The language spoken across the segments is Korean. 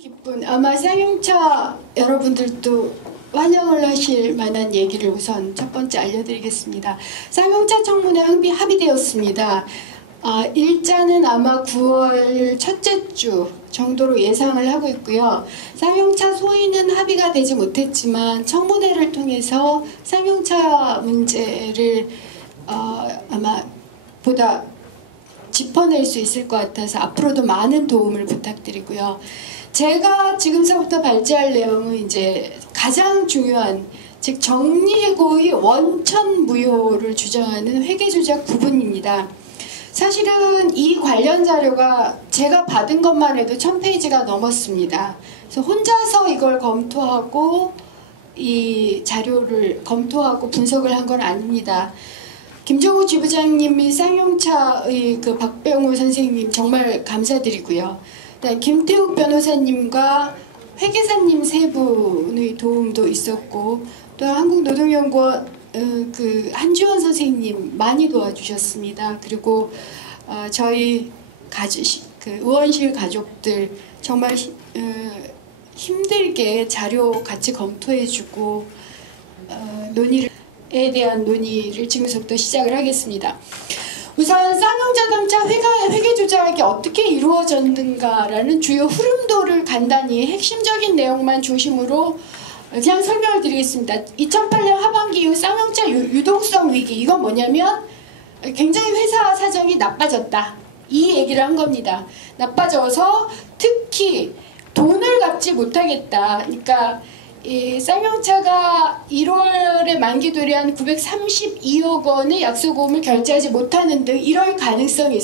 기쁜 아마 쌍용차 여러분들도 환영을 하실 만한 얘기를 우선 첫 번째 알려드리겠습니다. 쌍용차 청문회 합의되었습니다. 일자는 아마 9월 첫째 주 정도로 예상을 하고 있고요. 쌍용차 소위는 합의가 되지 못했지만 청문회를 통해서 쌍용차 문제를 아마 보다 짚어낼 수 있을 것 같아서 앞으로도 많은 도움을 부탁드리고요. 제가 지금서부터 발제할 내용은 이제 가장 중요한, 즉 정리해고의 원천무효를 주장하는 회계조작 부분입니다. 사실은 이 관련 자료가 제가 받은 것만 해도 1000페이지가 넘었습니다. 그래서 혼자서 이걸 검토하고 이 자료를 검토하고 분석을 한 건 아닙니다. 김정우 지부장님이 쌍용차의 그 박병호 선생님 정말 감사드리고요. 김태욱 변호사님과 회계사님 세 분의 도움도 있었고, 또 한국노동연구원 그 한주원 선생님 많이 도와주셨습니다. 그리고 저희 의원실 가족들 정말 힘들게 자료 같이 검토해주고 논의에 대한 논의를 지금부터 시작을 하겠습니다. 우선 쌍용자동차 회계 조작이 어떻게 이루어졌는가라는 주요 흐름도를 간단히 핵심적인 내용만 중심으로 그냥 설명을 드리겠습니다. 2008년 하반기 이후 쌍용차 유동성 위기, 이건 뭐냐면 굉장히 회사 사정이 나빠졌다, 이 얘기를 한 겁니다. 나빠져서 특히 돈을 갚지 못하겠다. 그러니까 이 쌍용차가 1월에 만기도래한 932억 원의 약소보험을 결제하지 못하는 등 이럴 가능성이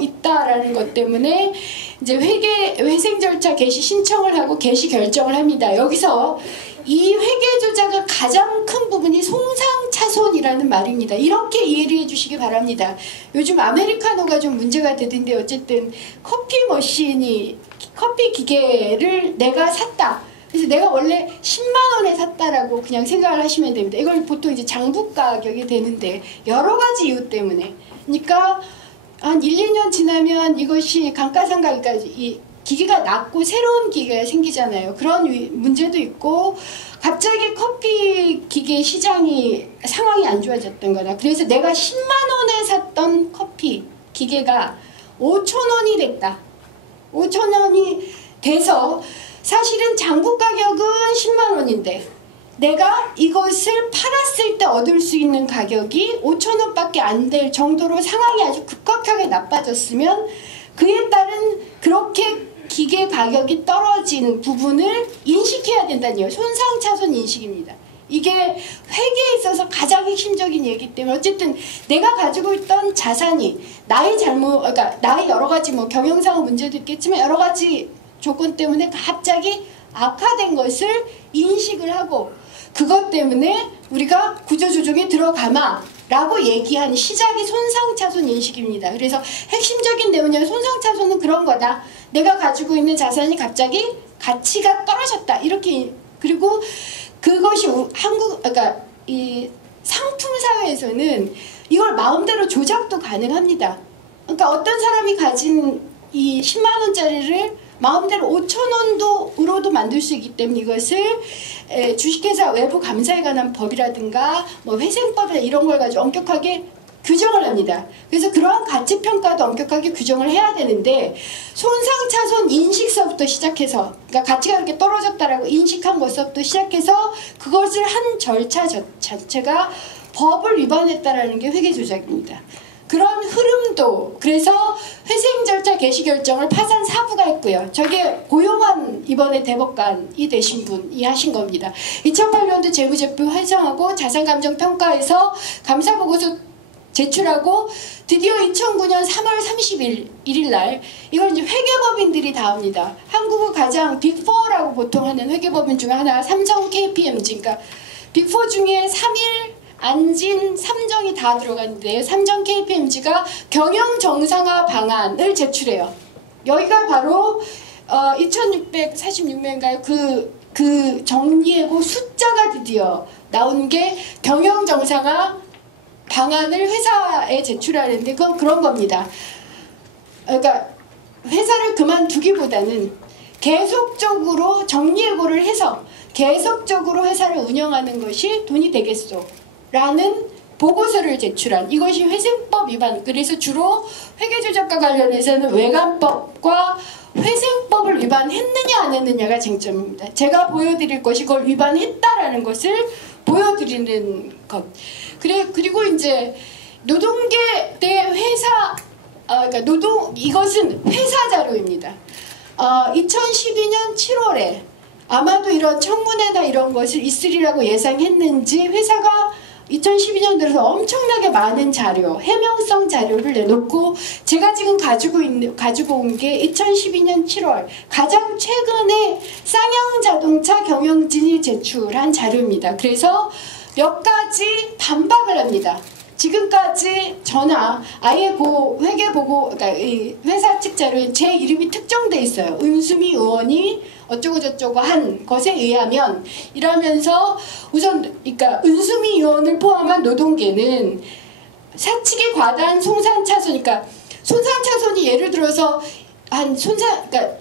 있다라는 것 때문에 이제 회생 절차 개시 신청을 하고 개시 결정을 합니다. 여기서 이 회계 조작의 가장 큰 부분이 손상차손이라는 말입니다. 이렇게 이해를 해주시기 바랍니다. 요즘 아메리카노가 좀 문제가 되던데 어쨌든 커피 기계를 내가 샀다. 그래서 내가 원래 10만 원에 샀다라고 그냥 생각을 하시면 됩니다. 이걸 보통 이제 장부 가격이 되는데 여러 가지 이유 때문에, 그러니까 한 1, 2년 지나면 이것이 감가상각이니까 이 기계가 낮고 새로운 기계가 생기잖아요. 그런 문제도 있고, 갑자기 커피 기계 상황이 안 좋아졌던 거다. 그래서 내가 10만 원에 샀던 커피 기계가 5천 원이 됐다. 5천 원이 돼서 사실은 장부 가격은 10만 원인데 내가 이것을 팔았을 때 얻을 수 있는 가격이 5천 원밖에 안 될 정도로 상황이 아주 급격하게 나빠졌으면 그에 따른 그렇게 기계 가격이 떨어진 부분을 인식해야 된다는 얘기예요. 손상차손 인식입니다. 이게 회계에 있어서 가장 핵심적인 얘기이기 때문에 어쨌든 내가 가지고 있던 자산이 나의 그러니까 나의 여러 가지 경영상 문제도 있겠지만 여러 가지 조건 때문에 갑자기 악화된 것을 인식을 하고, 그것 때문에 우리가 구조조정에 들어가마 라고 얘기한 시작이 손상차손 인식입니다. 그래서 핵심적인 내용은 손상차손은 그런 거다. 내가 가지고 있는 자산이 갑자기 가치가 떨어졌다. 이렇게. 그리고 그것이 그러니까 이 상품사회에서는 이걸 마음대로 조작도 가능합니다. 그러니까 어떤 사람이 가진 이 10만 원짜리를 마음대로 5천 원으로도 만들 수 있기 때문에 이것을 주식회사 외부 감사에 관한 법이라든가 회생법이나 이런 걸 가지고 엄격하게 규정을 합니다. 그래서 그러한 가치평가도 엄격하게 규정을 해야 되는데, 손상차손 인식서부터 시작해서, 그러니까 가치가 그렇게 떨어졌다라고 인식한 것서부터 시작해서 그것을 한 절차 자체가 법을 위반했다라는 게 회계조작입니다. 그런 흐름도, 그래서 회생 절차 개시 결정을 파산 사부가 했고요. 저게 고용한 이번에 대법관이 되신 분이 하신 겁니다. 2008년도 재무제표 활성하고 자산감정평가에서 감사보고서 제출하고 드디어 2009년 3월 31일 날 이걸 이제 회계법인들이 다 합니다. 한국의 가장 빅4라고 보통 하는 회계법인 중에 하나가 삼성 KPMG, 그러니까 빅4 중에 3일 안진, 삼정이 다 들어갔는데 삼정 KPMG가 경영 정상화 방안을 제출해요. 여기가 바로 2646명인가요? 그 정리하고 숫자가 드디어 나온 게 경영 정상화 방안을 회사에 제출하는데 그건 그런 겁니다. 그러니까 회사를 그만두기보다는 계속적으로 정리해고를 해서 계속적으로 회사를 운영하는 것이 돈이 되겠소? 라는 보고서를 제출한 이것이 회생법 위반. 그래서 주로 회계조작과 관련해서는 외관법과 회생법을 위반했느냐 안 했느냐가 쟁점입니다. 제가 보여드릴 것이 그걸 위반했다라는 것을 보여드리는 것. 그리고 이제 노동계 대 회사, 그러니까 이것은 회사 자료입니다. 2012년 7월에 아마도 이런 청문회나 이런 것을 있으리라고 예상했는지 회사가 2012년 들어서 엄청나게 많은 자료, 해명성 자료를 내놓고 제가 지금 가지고 온 게 2012년 7월 가장 최근에 쌍용자동차 경영진이 제출한 자료입니다. 그래서 몇 가지 반박을 합니다. 지금까지 저나 아예 회계보고, 그러니까 이 회사 측 자료에 제 이름이 특정돼 있어요. 은수미 의원이 어쩌고저쩌고 한 것에 의하면 이러면서 우선 그러니까 은수미 의원을 포함한 노동계는 사측이 과다한 손상차손, 그러니까 손상차손이 예를 들어서 그러니까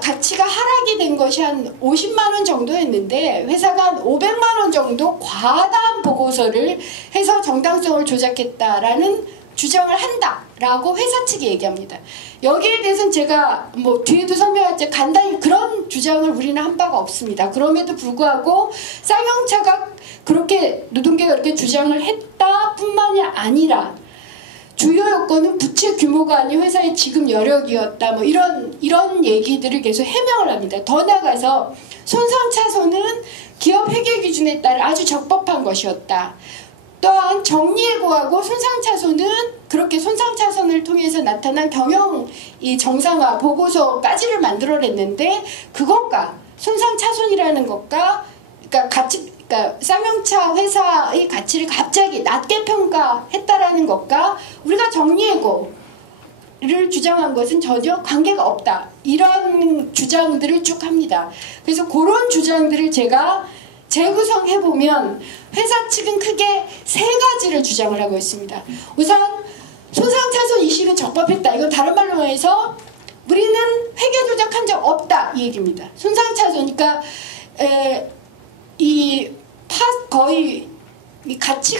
가치가 하락이 된 것이 한 50만 원 정도였는데 회사가 한 500만 원 정도 과다한 보고서를 해서 정당성을 조작했다라는 주장을 한다라고 회사 측이 얘기합니다. 여기에 대해서는 제가 뭐 뒤에도 설명할지 간단히 그런 주장을 우리는 한 바가 없습니다. 그럼에도 불구하고 쌍용차가 그렇게 노동계가 그렇게 주장을 했다 뿐만이 아니라 주요 요건은 부채 규모가 아닌 회사의 지급 여력이었다. 뭐 이런 얘기들을 계속 해명을 합니다. 더 나아가서 손상차손은 기업 회계 기준에 따라 아주 적법한 것이었다. 또한 정리해고하고 손상차손은 그렇게 손상차손을 통해서 나타난 경영 정상화 보고서까지를 만들어냈는데 그것과 손상차손이라는 것과 그러니까 쌍용차 회사의 가치를 갑자기 낮게 평가했다라는 것과 우리가 정리해고를 주장한 것은 전혀 관계가 없다. 이런 주장들을 쭉 합니다. 그래서 그런 주장들을 제가 재구성해보면 회사 측은 크게 세 가지를 주장을 하고 있습니다. 우선 손상차손 이식은 적법했다. 이건 다른 말로 해서 우리는 회계 조작한 적 없다. 이 얘기입니다. 손상차손, 그러니까 거의 가치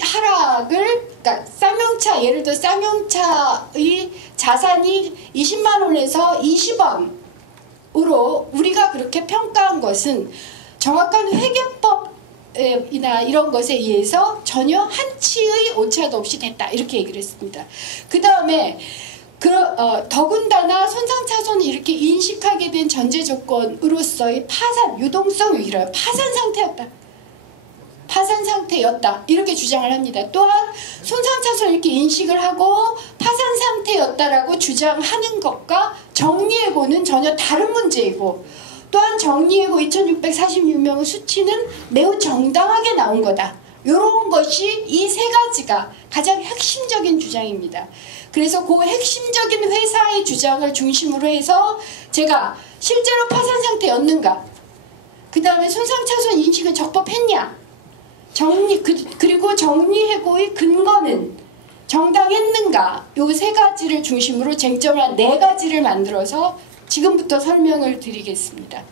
하락을, 그러니까 쌍용차, 예를 들어 쌍용차의 자산이 20만 원에서 20원으로 우리가 그렇게 평가한 것은 정확한 회계법이나 이런 것에 의해서 전혀 한치의 오차도 없이 됐다. 이렇게 얘기를 했습니다. 그 다음에 더군다나 손상차손을 이렇게 인식하게 된 전제 조건으로서의 유동성 위기라 파산 상태였다. 이렇게 주장을 합니다. 또한 손상차손을 이렇게 인식을 하고 파산 상태였다라고 주장하는 것과 정리해고는 전혀 다른 문제이고 또한 정리해고 2646명의 수치는 매우 정당하게 나온 거다. 이런 것이 이 세 가지가 가장 핵심적인 주장입니다. 그래서 그 핵심적인 회사의 주장을 중심으로 해서 제가 실제로 파산 상태였는가, 그 다음에 손상차손 인식은 적법했냐, 그리고 정리해고의 근거는 정당했는가, 이 세 가지를 중심으로 쟁점을 한 네 가지를 만들어서 지금부터 설명을 드리겠습니다.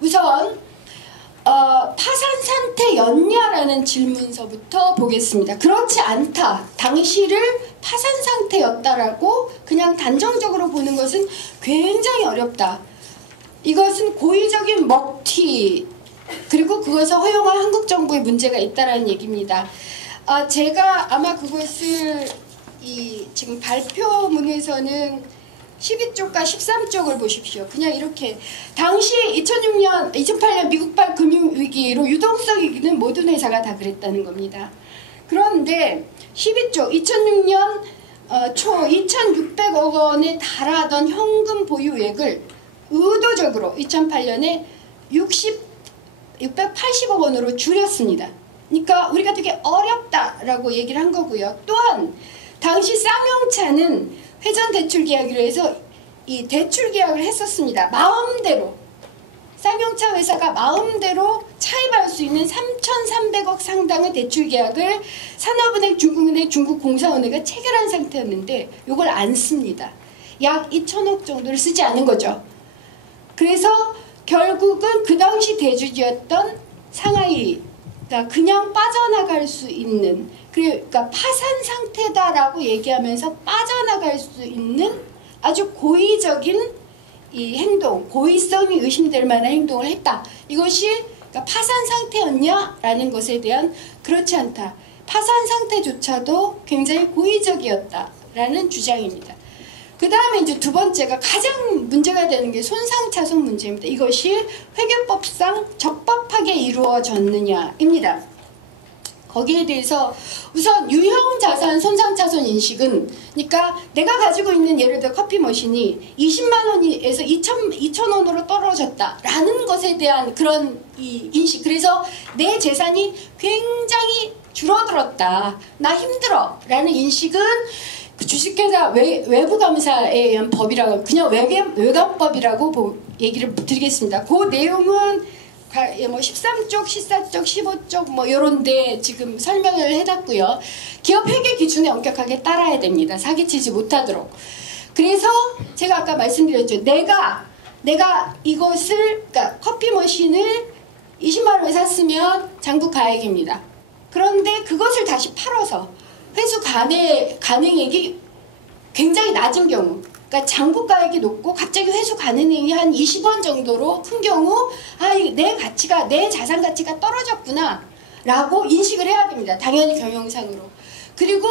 우선 파산 상태였냐라는 질문서부터 보겠습니다. 그렇지 않다. 당시를 파산 상태였다라고 그냥 단정적으로 보는 것은 굉장히 어렵다. 이것은 고의적인 먹튀, 그리고 그것을 허용한 한국 정부의 문제가 있다라는 얘기입니다. 제가 아마 그것을 지금 발표문에서는 12쪽과 13쪽을 보십시오. 그냥 이렇게 당시 2008년 미국발 금융위기로 유동성 위기는 모든 회사가 다 그랬다는 겁니다. 그런데 12쪽 2006년 초 2,600억 원에 달하던 현금 보유액을 의도적으로 2008년에 680억 원으로 줄였습니다. 그러니까 우리가 되게 어렵다라고 얘기를 한 거고요. 또한 당시 쌍용차는 회전 대출 계약으로 해서 이 대출 계약을 했었습니다. 마음대로 쌍용차 회사가 마음대로 차입할 수 있는 3,300억 상당의 대출 계약을 산업은행, 중국은행, 중국공사은행가 체결한 상태였는데 이걸 안 씁니다. 약 2천억 정도를 쓰지 않은 거죠. 그래서 결국은 그 당시 대주주였던 상하이가 그냥 빠져나갈 수 있는, 그러니까 파산 상태다라고 얘기하면서 빠져나갈 수 있는 아주 고의적인 이 행동, 고의성이 의심될 만한 행동을 했다. 이것이 그러니까 파산 상태였냐라는 것에 대한 그렇지 않다. 파산 상태조차도 굉장히 고의적이었다라는 주장입니다. 그 다음에 이제 두 번째가 가장 문제가 되는 게 손상차손 문제입니다. 이것이 회계법상 적법하게 이루어졌느냐입니다. 거기에 대해서 우선 유형자산 손상차손 인식은, 그러니까 내가 가지고 있는 예를 들어 커피 머신이 20만 원에서 2,000원으로 떨어졌다라는 것에 대한 그런 이 인식. 그래서 내 재산이 굉장히 줄어들었다, 나 힘들어 라는 인식은 그 주식회사 외부감사에 의한 법이라고, 그냥 외감법이라고 얘기를 드리겠습니다. 그 내용은 뭐 13쪽, 14쪽, 15쪽 뭐 요런데 지금 설명을 해놨고요. 기업 회계 기준에 엄격하게 따라야 됩니다. 사기치지 못하도록. 그래서 제가 아까 말씀드렸죠. 내가 이것을, 그러니까 커피 머신을 20만 원에 샀으면 장부가액입니다. 그런데 그것을 다시 팔아서 회수 가능액이 굉장히 낮은 경우, 그러니까 장부가액이 높고 갑자기 회수 가능액이 한 20원 정도로 큰 경우, 아, 내 자산 가치가 떨어졌구나 라고 인식을 해야 됩니다. 당연히 경영상으로. 그리고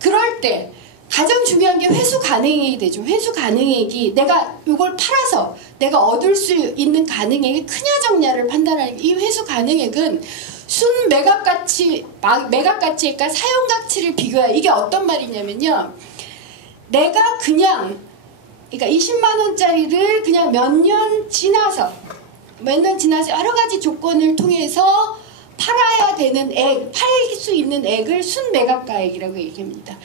그럴 때 가장 중요한 게 회수 가능액이 되죠. 회수 가능액이 내가 이걸 팔아서 내가 얻을 수 있는 가능액이 크냐 적냐를 판단하는, 이 회수 가능액은 순 매각가치니까 사용가치를 비교해야. 이게 어떤 말이냐면요, 내가 그냥, 그러니까 20만 원짜리를 그냥 몇 년 지나서 여러 가지 조건을 통해서 팔아야 되는 팔 수 있는 액을 순매각가액이라고 얘기합니다.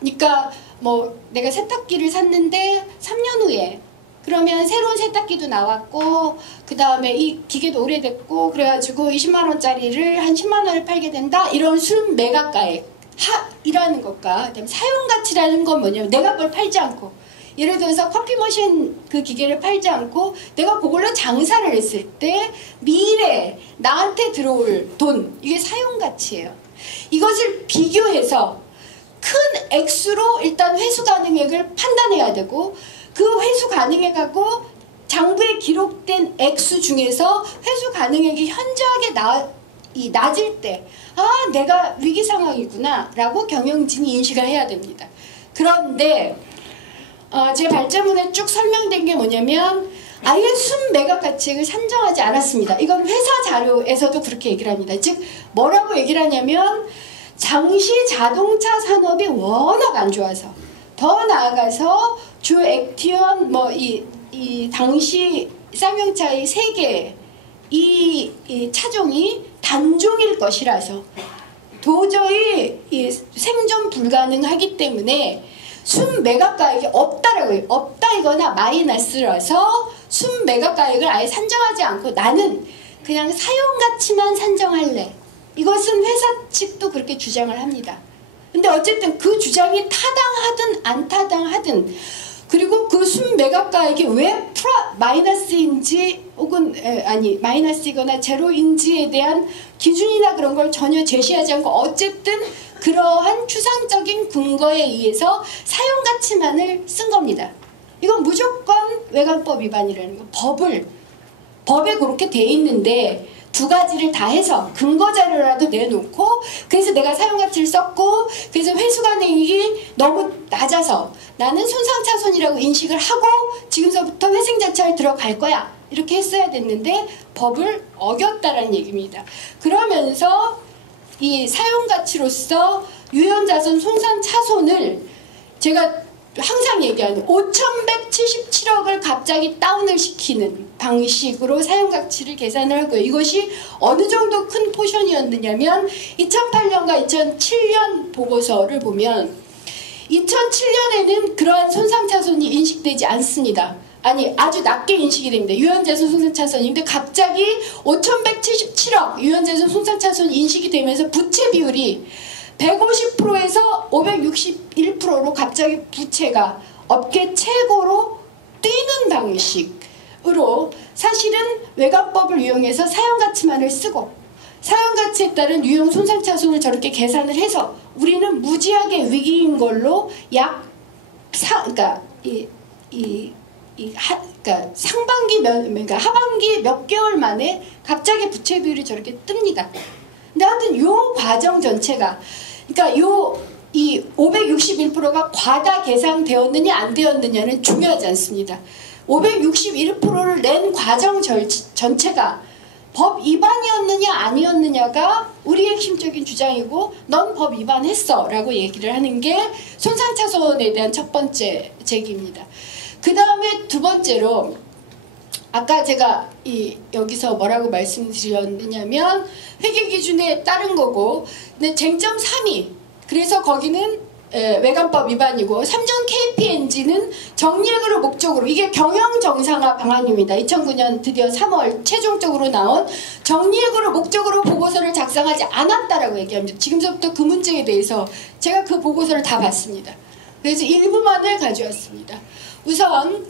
그러니까 뭐 내가 세탁기를 샀는데 3년 후에 그러면 새로운 세탁기도 나왔고 그 다음에 이 기계도 오래됐고 그래가지고 20만 원짜리를 한 10만 원에 팔게 된다, 이런 순매각가액 이라는 것과, 그다음에 사용가치라는 건 뭐냐면 내가 그걸 팔지 않고, 예를 들어서 커피 머신 그 기계를 팔지 않고 내가 그걸로 장사를 했을 때 미래 나한테 들어올 돈, 이게 사용가치예요. 이것을 비교해서 큰 액수로 일단 회수 가능액을 판단해야 되고, 그 회수 가능액하고 장부에 기록된 액수 중에서 회수 가능액이 현저하게 낮을 때, 아, 내가 위기 상황이구나 라고 경영진이 인식을 해야 됩니다. 그런데 제 발제문에 쭉 설명된 게 뭐냐면 아예 순매각가치액을 산정하지 않았습니다. 이건 회사 자료에서도 그렇게 얘기를 합니다. 즉 뭐라고 얘기를 하냐면, 당시 자동차 산업이 워낙 안 좋아서, 더 나아가서 주 액티언 이 당시 쌍용차의 세계 이 차종이 단종일 것이라서 도저히 생존 불가능하기 때문에 순매각가액이 없다라고 해요. 없다이거나 마이너스라서 순매각가액을 아예 산정하지 않고 나는 그냥 사용가치만 산정할래. 이것은 회사 측도 그렇게 주장을 합니다. 근데 어쨌든 그 주장이 타당하든 안 타당하든, 그리고 그 순매각가액이 왜 마이너스인지 혹은 마이너스이거나 제로인지에 대한 기준이나 그런 걸 전혀 제시하지 않고, 어쨌든 그러한 추상적인 근거에 의해서 사용가치만을 쓴 겁니다. 이건 무조건 외관법 위반이라는 거. 법에 그렇게 돼 있는데 두 가지를 다 해서 근거 자료라도 내놓고, 그래서 내가 사용가치를 썼고, 그래서 회수가능액이 너무 낮아서 나는 손상차손이라고 인식을 하고 지금서부터 회생자차를 들어갈 거야, 이렇게 했어야 됐는데 법을 어겼다라는 얘기입니다. 그러면서 이 사용가치로서 유연자손 손상차손을 제가 항상 얘기하는 5,177억을 갑자기 다운을 시키는 방식으로 사용가치를 계산을 하고요. 이것이 어느 정도 큰 포션이었느냐면 2008년과 2007년 보고서를 보면 2007년에는 그러한 손상차손이 인식되지 않습니다. 아니, 아주 낮게 인식이 됩니다. 유연자손 손상차손인데 갑자기 5,177억 유연자손 손상차손이 인식이 되면서 부채 비율이 150%에서 561%로 갑자기 부채가 업계 최고로 뛰는 방식으로 사실은 외관법을 이용해서 사용가치만을 쓰고 사용가치에 따른 유형 손상차손을 저렇게 계산을 해서 우리는 무지하게 위기인 걸로 그러니까 그러니까 그러니까 하반기 몇 개월 만에 갑자기 부채 비율이 저렇게 뜹니다. 근데 하여튼 요 과정 전체가 그러니까 이 561%가 과다 계산되었느냐 안 되었느냐는 중요하지 않습니다. 561%를 낸 과정 전체가 법 위반이었느냐 아니었느냐가 우리의 핵심적인 주장이고 넌 법 위반했어 라고 얘기를 하는 게 손상차손에 대한 첫 번째 제기입니다. 그 다음에 두 번째로 아까 제가 여기서 뭐라고 말씀드렸느냐면 회계기준에 따른 거고 근데 쟁점 3위 그래서 거기는 외관법 위반이고 3종 KPNG는 정리액으로 목적으로 이게 경영정상화 방안입니다. 2009년 드디어 3월 최종적으로 나온 정리액으로 목적으로 보고서를 작성하지 않았다라고 얘기합니다. 지금부터 그 문제에 대해서 제가 그 보고서를 다 봤습니다. 그래서 일부만을 가져왔습니다. 우선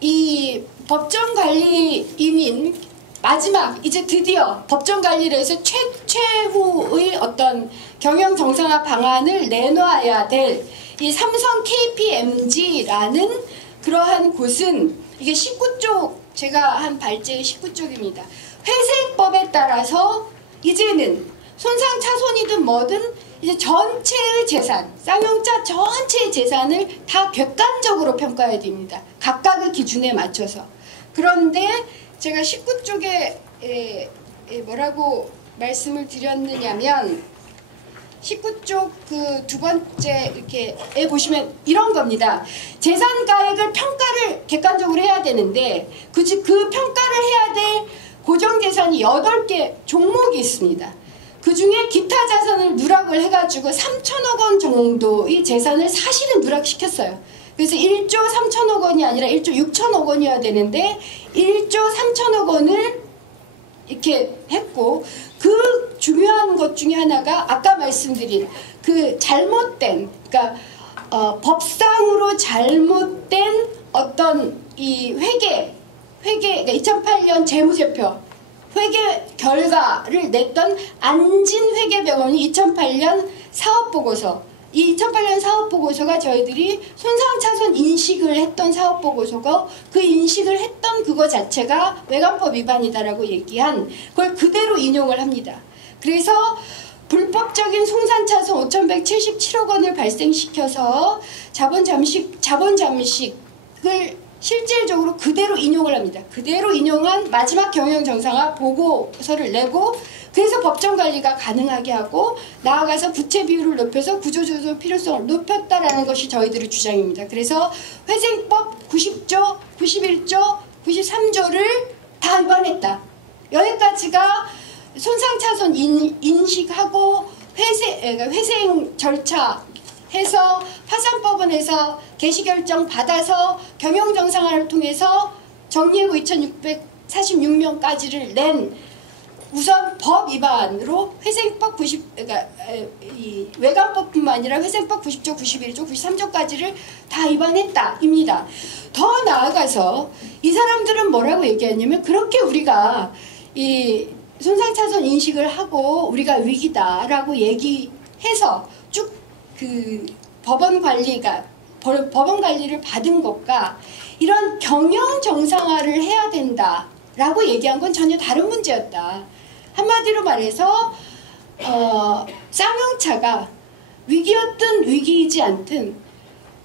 이 법정관리인인 마지막 이제 드디어 법정관리를 해서 최후의 어떤 경영정상화 방안을 내놔야 될 이 삼성 KPMG라는 그러한 곳은 이게 19쪽 제가 한 발제의 19쪽입니다. 회생법에 따라서 이제는 손상차손이든 뭐든 이제 전체의 재산, 쌍용차 전체의 재산을 다 객관적으로 평가해야 됩니다. 각각의 기준에 맞춰서. 그런데 제가 19쪽에 뭐라고 말씀을 드렸느냐면 19쪽 그 두 번째 이렇게 보시면 이런 겁니다. 재산가액을 평가를 객관적으로 해야 되는데 굳이 그 평가를 해야 될 고정재산이 8개 종목이 있습니다. 그 중에 기타 자산을 누락을 해가지고 3천억 원 정도의 재산을 사실은 누락시켰어요. 그래서 1조 3천억 원이 아니라 1조 6천억 원이어야 되는데 1조 3천억 원을 이렇게 했고 그 중요한 것 중에 하나가 아까 말씀드린 그 잘못된 그러니까 법상으로 잘못된 어떤 이 회계 그러니까 2008년 재무제표 회계 결과를 냈던 안진회계병원이 2008년 사업보고서 이 2008년 사업보고서가 저희들이 손상차손 인식을 했던 사업보고서고 그 인식을 했던 그거 자체가 외관법 위반이다라고 얘기한 그걸 그대로 인용을 합니다. 그래서 불법적인 손상차손 5,177억 원을 발생시켜서 자본 잠식을 실질적으로 그대로 인용을 합니다. 그대로 인용한 마지막 경영정상화 보고서를 내고 그래서 법정관리가 가능하게 하고 나아가서 부채 비율을 높여서 구조조정 필요성을 높였다라는 것이 저희들의 주장입니다. 그래서 회생법 90조, 91조, 93조를 다 위반했다. 여기까지가 손상차손 인식하고 회생 절차 해서 파산법원에서 개시결정 받아서 경영정상화를 통해서 정리해고 2,646명까지를 낸 우선 법 위반으로 회생법 90, 그러니까 이 외관법뿐만 아니라 회생법 90조, 91조, 93조까지를 다 위반했다입니다. 더 나아가서 이 사람들은 뭐라고 얘기하냐면 그렇게 우리가 이 손상차손 인식을 하고 우리가 위기다라고 얘기해서 쭉 그 법원 관리를 받은 것과 이런 경영 정상화를 해야 된다라고 얘기한 건 전혀 다른 문제였다. 한마디로 말해서 쌍용차가 위기였든 위기이지 않든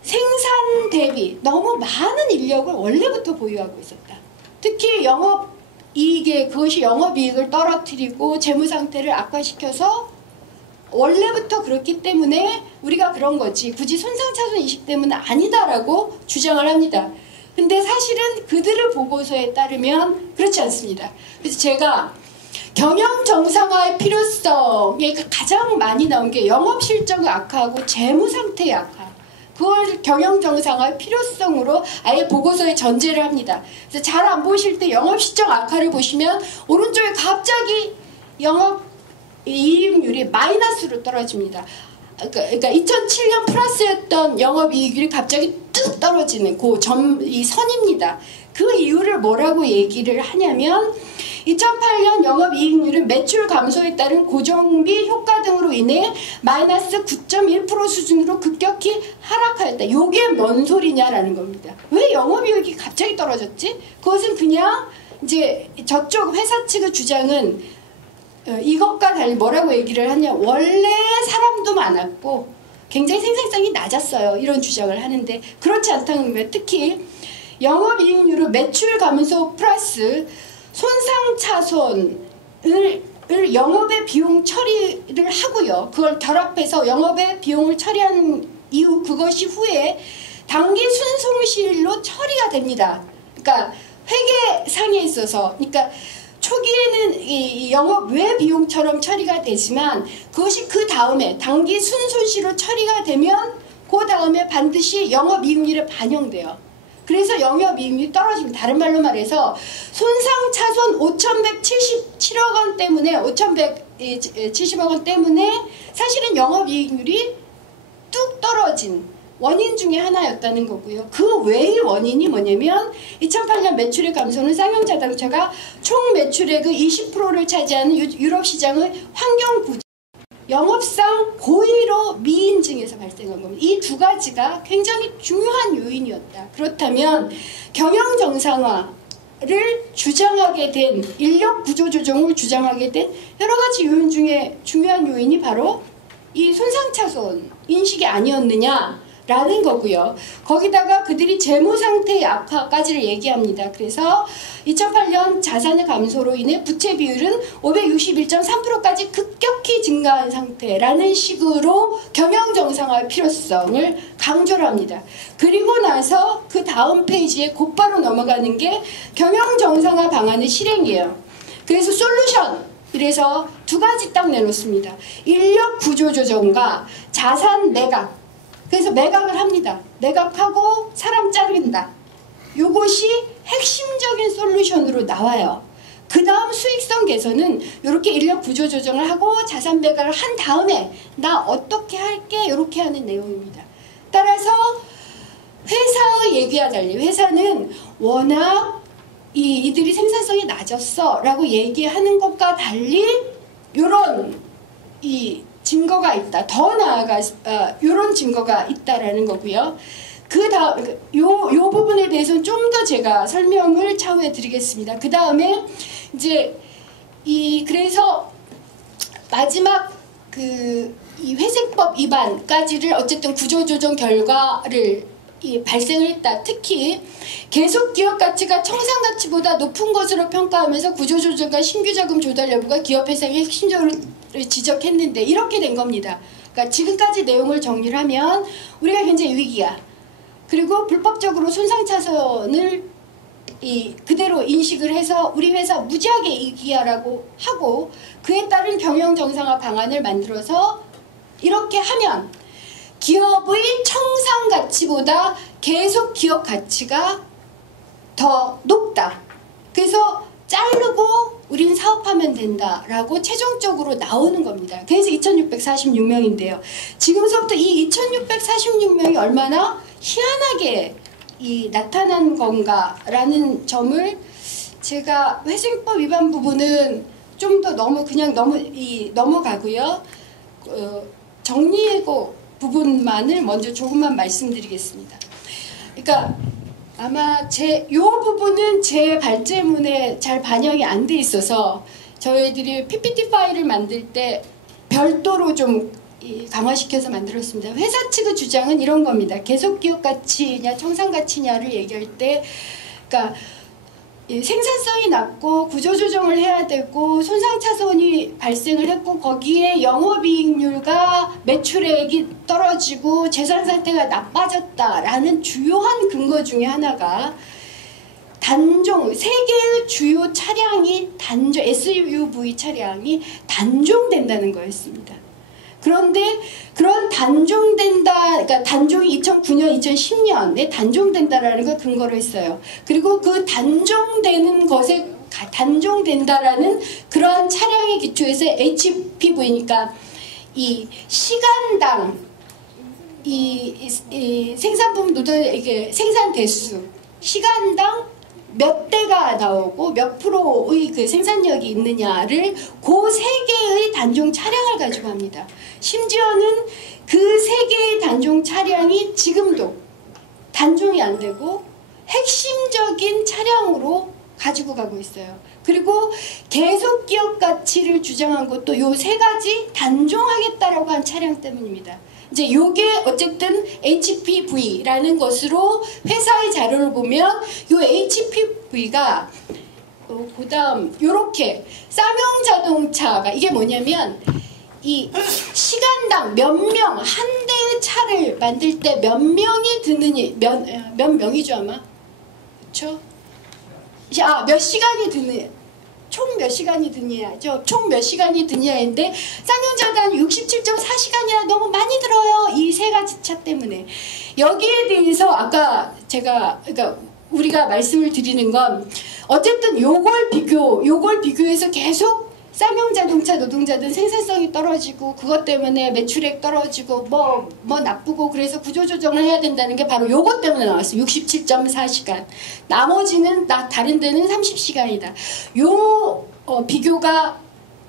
생산 대비 너무 많은 인력을 원래부터 보유하고 있었다. 특히 영업이익에 그것이 영업이익을 떨어뜨리고 재무상태를 악화시켜서 원래부터 그렇기 때문에 우리가 그런 거지 굳이 손상차손 인식 때문은 아니다라고 주장을 합니다. 근데 사실은 그들의 보고서에 따르면 그렇지 않습니다. 그래서 제가 경영정상화의 필요성에 가장 많이 나온 게 영업실적의 악화하고 재무상태의 악화. 그걸 경영정상화의 필요성으로 아예 보고서에 전제를 합니다. 그래서 잘 안 보실 때 영업실적 악화를 보시면 오른쪽에 갑자기 영업 이익률이 마이너스로 떨어집니다. 그러니까 2007년 플러스였던 영업이익률이 갑자기 뚝 떨어지는 이 선입니다. 그 이유를 뭐라고 얘기를 하냐면 2008년 영업이익률은 매출 감소에 따른 고정비 효과 등으로 인해 마이너스 9.1% 수준으로 급격히 하락하였다. 이게 뭔 소리냐라는 겁니다. 왜 영업이익이 갑자기 떨어졌지? 그것은 그냥 이제 저쪽 회사 측의 주장은 이것과 달리 뭐라고 얘기를 하냐. 원래 사람도 많았고 굉장히 생산성이 낮았어요. 이런 주장을 하는데 그렇지 않다는 겁니다. 특히 영업이익률은 매출 감소 플러스 손상차손을 영업의 비용 처리를 하고요. 그걸 결합해서 영업의 비용을 처리한 이후 그것이 후에 당기 순손실로 처리가 됩니다. 그러니까 회계상에 있어서 그러니까 초기에는 이 영업 외 비용처럼 처리가 되지만 그것이 그 다음에 당기 순손실로 처리가 되면 그 다음에 반드시 영업이익률에 반영돼요. 그래서 영업이익률이 떨어집니다. 다른 말로 말해서 손상차손 5,177억 원 때문에 5,170억 원 때문에 사실은 영업이익률이 뚝 떨어진 원인 중에 하나였다는 거고요. 그 외의 원인이 뭐냐면 2008년 매출의 감소는 쌍용자동차가 총 매출액의 20%를 차지하는 유럽 시장의 환경 구조 영업상 고의로 미인증에서 발생한 겁니다. 이 두 가지가 굉장히 중요한 요인이었다. 그렇다면 경영 정상화를 주장하게 된 인력 구조 조정을 주장하게 된 여러 가지 요인 중에 중요한 요인이 바로 이 손상차손 인식이 아니었느냐 라는 거고요. 거기다가 그들이 재무 상태의 악화까지를 얘기합니다. 그래서 2008년 자산의 감소로 인해 부채 비율은 561.3%까지 급격히 증가한 상태라는 식으로 경영 정상화의 필요성을 강조를 합니다. 그리고 나서 그 다음 페이지에 곧바로 넘어가는 게 경영 정상화 방안의 실행이에요. 그래서 솔루션 이래서 두 가지 딱 내놓습니다. 인력 구조 조정과 자산 매각. 그래서 매각을 합니다. 매각하고 사람 자른다. 이것이 핵심적인 솔루션으로 나와요. 그 다음 수익성 개선은 이렇게 인력 구조 조정을 하고 자산 매각을 한 다음에 나 어떻게 할게 이렇게 하는 내용입니다. 따라서 회사의 얘기와 달리 회사는 워낙 이들이 생산성이 낮았어 라고 얘기하는 것과 달리 이런 증거가 있다. 더 나아가 이런 증거가 있다라는 거고요. 그 다음 요 부분에 대해서는 좀 더 제가 설명을 차후에 드리겠습니다. 그 다음에 이제 그래서 마지막 이 회색법 위반까지를 어쨌든 구조조정 결과를 발생을 했다. 특히 계속 기업 가치가 청산 가치보다 높은 것으로 평가하면서 구조조정과 신규자금 조달 여부가 기업 회상의 핵심적으로 지적했는데 이렇게 된 겁니다. 그러니까 지금까지 내용을 정리를 하면 우리가 굉장히 위기야. 그리고 불법적으로 손상차손을 그대로 인식을 해서 우리 회사 무지하게 이기야라고 하고 그에 따른 경영정상화 방안을 만들어서 이렇게 하면 기업의 청산 가치보다 계속 기업 가치가 더 높다. 그래서 자르고 우리는 사업하면 된다라고 최종적으로 나오는 겁니다. 그래서 2646명인데요. 지금서부터 이 2646명이 얼마나 희한하게 나타난 건가라는 점을 제가 회생법 위반 부분은 좀 더 넘어가고요. 정리해고 부분만을 먼저 조금만 말씀드리겠습니다. 그러니까 아마 요 부분은 제 발제문에 잘 반영이 안 돼 있어서 저희들이 PPT 파일을 만들 때 별도로 좀 강화시켜서 만들었습니다. 회사 측의 주장은 이런 겁니다. 계속 기업 가치냐 청산 가치냐를 얘기할 때 그러니까 생산성이 낮고 구조조정을 해야 되고 손상차손이 발생을 했고 거기에 영업이익률과 매출액이 떨어지고 재산상태가 나빠졌다라는 주요한 근거 중에 하나가 세계의 주요 차량이 SUV 차량이 단종된다는 거였습니다. 그런데 그런 그러니까 단종이 2009년, 2010년에 단종된다라는 걸 근거로 했어요. 그리고 그 단종되는 것에 단종된다라는 그러한 차량의 기초에서 HPV니까 이 시간당 이 생산품 노동 이게 생산 대수 시간당 몇 대가 나오고 몇 프로의 그 생산력이 있느냐를 그 세 개의 단종 차량을 가지고 합니다. 심지어는 그 세 개의 단종 차량이 지금도 단종이 안 되고 핵심적인 차량으로 가지고 가고 있어요. 그리고 계속 기업 가치를 주장한 것도 요 세 가지 단종하겠다라고 한 차량 때문입니다. 이제 요게 어쨌든 HPV라는 것으로 회사의 자료를 보면 요 HPV가 그다음 요렇게 쌍용자동차가 이게 뭐냐면 이 시간당 몇 명 한 대의 차를 만들 때 몇 명이 드느니 몇 명이죠 아마 그렇죠? 몇 시간이 드느냐 총 몇 시간이 드냐죠. 총 몇 시간이 드냐인데 쌍용자단 67.4시간이라 너무 많이 들어요. 이 세 가지 차 때문에. 여기에 대해서 아까 제가 그러니까 우리가 말씀을 드리는 건 어쨌든 요걸 비교해서 계속 쌍용자동차 노동자들 생산성이 떨어지고 그것 때문에 매출액 떨어지고 뭐 나쁘고 그래서 구조조정을 해야 된다는 게 바로 요것 때문에 나왔어요. 67.4시간. 나머지는 다른 데는 30시간이다. 요 비교가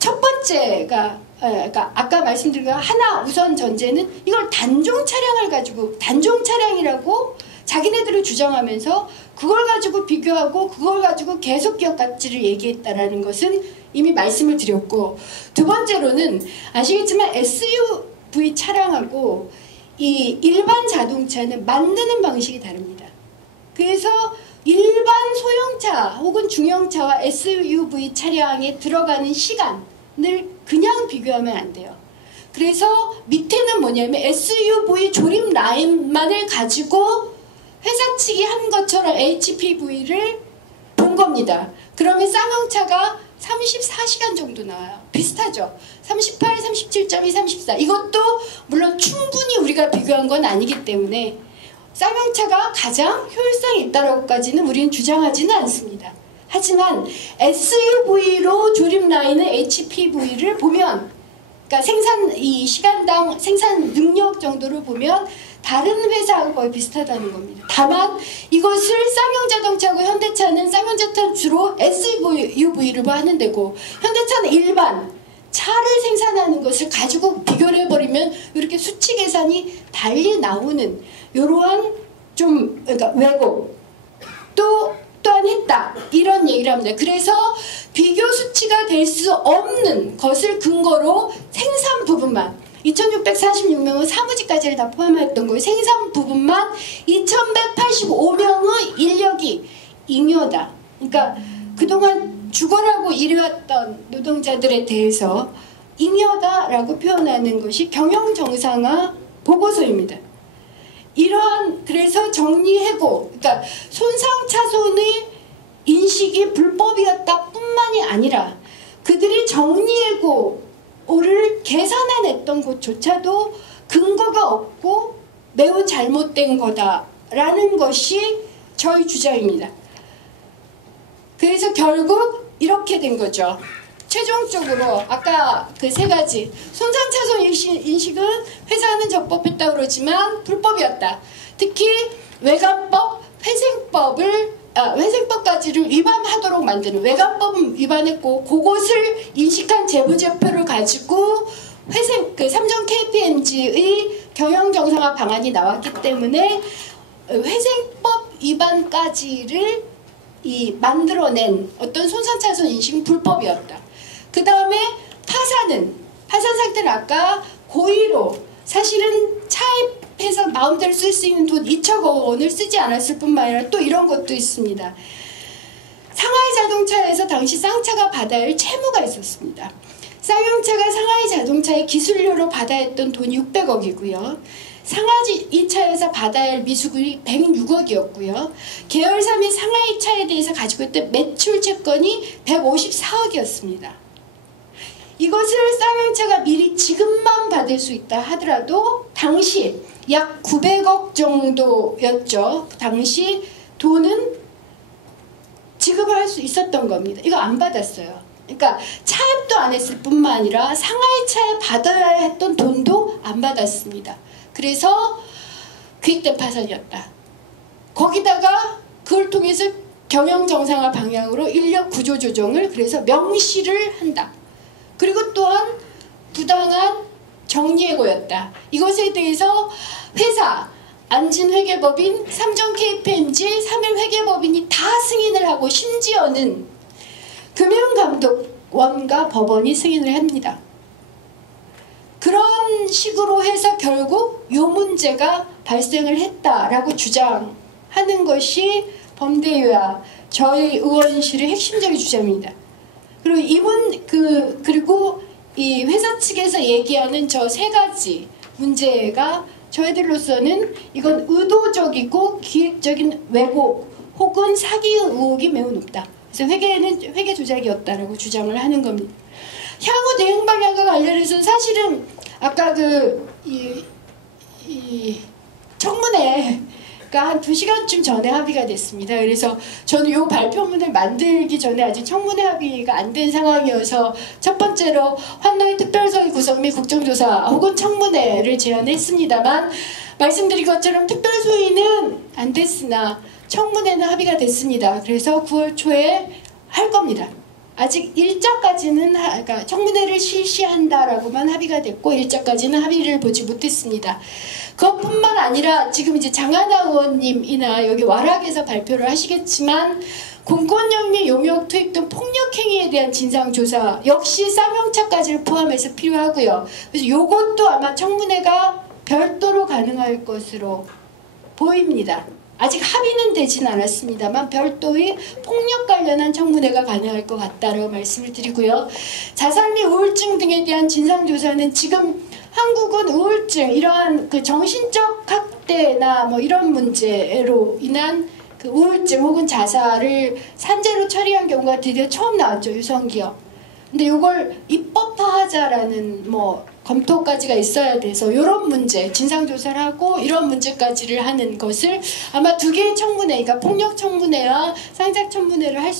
첫 번째가 그러니까 아까 말씀드린 거 하나 우선 전제는 이걸 단종 차량을 가지고 단종 차량이라고 자기네들을 주장하면서 그걸 가지고 비교하고 그걸 가지고 계속 기업 가치를 얘기했다라는 것은 이미 말씀을 드렸고 두 번째로는 아시겠지만 SUV 차량하고 이 일반 자동차는 만드는 방식이 다릅니다. 그래서 일반 소형차 혹은 중형차와 SUV 차량에 들어가는 시간을 그냥 비교하면 안 돼요. 그래서 밑에는 뭐냐면 SUV 조립 라인만을 가지고 회사 측이 한 것처럼 HPV를 본 겁니다. 그러면 쌍용차가 34시간 정도 나와요. 비슷하죠? 38, 37.2, 34. 이것도 물론 충분히 우리가 비교한 건 아니기 때문에 쌍용차가 가장 효율성이 있다고까지는 우리는 주장하지는 않습니다. 하지만 SUV로 조립 라인의 HPV를 보면 그러니까 이 시간당 생산 능력 정도를 보면 다른 회사하고 거의 비슷하다는 겁니다. 다만 이것을 쌍용자동차하고 현대차는 쌍용자동차는 주로 SUV로 하는 데고 현대차는 일반 차를 생산하는 것을 가지고 비교를 해버리면 이렇게 수치 계산이 달리 나오는 이러한 좀 그러니까 왜곡 또한 했다 이런 얘기를 합니다. 그래서 비교 수치가 될 수 없는 것을 근거로 생산 부분만 2646명은 사무직까지를 다 포함했던 거예요. 생산 부분만 2185명의 인력이 잉여다. 그러니까 그동안 죽어라고 일해왔던 노동자들에 대해서 잉여다라고 표현하는 것이 경영정상화 보고서입니다. 그래서 정리해고, 그러니까 손상차손의 인식이 불법이었다 뿐만이 아니라 그들이 정리해고를 계산해냈던 것조차도 근거가 없고 매우 잘못된 거다라는 것이 저희 주장입니다. 그래서 결국 이렇게 된 거죠. 최종적으로 아까 그 세 가지 손상차손 인식은 회사는 적법했다고 그러지만 불법이었다. 특히 외관법, 회생법까지를 위반하도록 만드는 외관법은 위반했고 그것을 인식한 재무제표를 가지고 삼성 KPMG의 경영정상화 방안이 나왔기 때문에 회생법 위반까지를 만들어낸 어떤 손상차손 인식은 불법이었다. 그 다음에 파산 상태는 아까 고의로 사실은 차입해서 마음대로 쓸 수 있는 돈 2천억 원을 쓰지 않았을 뿐만 아니라 또 이런 것도 있습니다. 상하이 자동차에서 당시 쌍차가 받아야 할 채무가 있었습니다. 쌍용차가 상하이 자동차의 기술료로 받아야 했던 돈이 600억이고요. 상하이 차에서 받아야 할 미수금이 106억이었고요. 계열사 및 상하이 차에 대해서 가지고 있던 매출 채권이 154억이었습니다. 이것을 쌍용차가 미리 지급만 받을 수 있다 하더라도 당시 약 900억 정도였죠. 당시 돈은 지급을 할 수 있었던 겁니다. 이거 안 받았어요. 그러니까 차입도 확인도 안 했을 뿐만 아니라 상하이차에 받아야 했던 돈도 안 받았습니다. 그래서 기획된 파산이었다. 거기다가 그걸 통해서 경영 정상화 방향으로 인력 구조 조정을 그래서 명시를 한다. 그리고 또한 부당한 정리해고였다. 이것에 대해서 회사, 안진회계법인, 삼성 KPMG, 3일 회계법인이 다 승인을 하고 심지어는 금융감독원과 법원이 승인을 합니다. 그런 식으로 해서 결국 이 문제가 발생을 했다라고 주장하는 것이 범대유와 저희 의원실의 핵심적인 주장입니다. 그리고 그리고 이 회사 측에서 얘기하는 저 세 가지 문제가 저희들로서는 이건 의도적이고 기획적인 왜곡 혹은 사기 의혹이 매우 높다. 그래서 회계는 회계 조작이었다라고 주장을 하는 겁니다. 향후 대응 방향과 관련해서 사실은 아까 청문회가 한 2시간쯤 전에 합의가 됐습니다. 그래서 저는 이 발표문을 만들기 전에 아직 청문회 합의가 안 된 상황이어서 첫 번째로 환노위 특별소위 구성 및 국정조사 혹은 청문회를 제안했습니다만 말씀드린 것처럼 특별소위는 안 됐으나 청문회는 합의가 됐습니다. 그래서 9월 초에 할 겁니다. 아직 일자까지는 그러니까 청문회를 실시한다라고만 합의가 됐고 일자까지는 합의를 보지 못했습니다. 그것뿐만 아니라 지금 이제 장하나 의원님이나 여기 와락에서 발표를 하시겠지만 공권력 및 용역 투입 등 폭력 행위에 대한 진상조사 역시 쌍용차까지를 포함해서 필요하고요. 그래서 이것도 아마 청문회가 별도로 가능할 것으로 보입니다. 아직 합의는 되진 않았습니다만 별도의 폭력 관련한 청문회가 가능할 것 같다라고 말씀을 드리고요. 자살 및 우울증 등에 대한 진상조사는 지금 한국은 우울증 이러한 그 정신적 학대나 뭐 이런 문제로 인한 그 우울증 혹은 자살을 산재로 처리한 경우가 드디어 처음 나왔죠. 유성기업. 근데 이걸 입법화하자라는 뭐 검토까지가 있어야 돼서 이런 문제 진상조사를 하고 이런 문제까지를 하는 것을 아마 2개의 청문회, 그러니까 폭력 청문회와 쌍용차 청문회를 할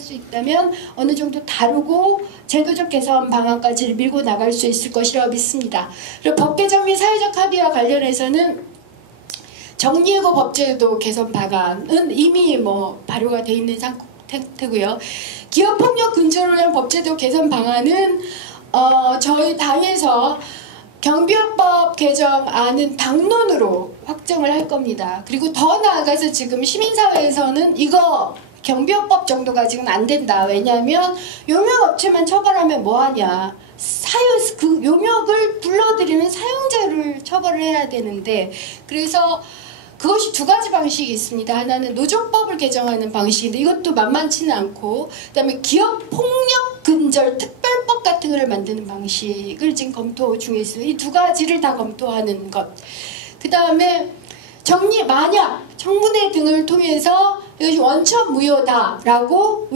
수 있다면 어느 정도 다루고 제도적 개선 방안까지를 밀고 나갈 수 있을 것이라고 믿습니다. 그리고 법 개정 및 사회적 합의와 관련해서는 정리해고 법제도 개선 방안은 이미 뭐 발효가 돼 있는 상태고요. 기업폭력 근절을 위한 법제도 개선 방안은 저희 당에서 경비업법 개정안은 당론으로 확정을 할 겁니다. 그리고 더 나아가서 지금 시민사회에서는 이거 경비업법 정도가 지금 안 된다. 왜냐하면 용역업체만 처벌하면 뭐하냐. 그 용역을 불러들이는 사용자를 처벌을 해야 되는데 그래서 그것이 2가지 방식이 있습니다. 하나는 노조법을 개정하는 방식인데 이것도 만만치는 않고 그다음에 기업폭력 근절 특별법 같은 거를 만드는 방식을 지금 검토 중에 있습니다. 이 2가지를 다 검토하는 것. 그 다음에 만약 청문회 등을 통해서 이것이 원천 무효다라고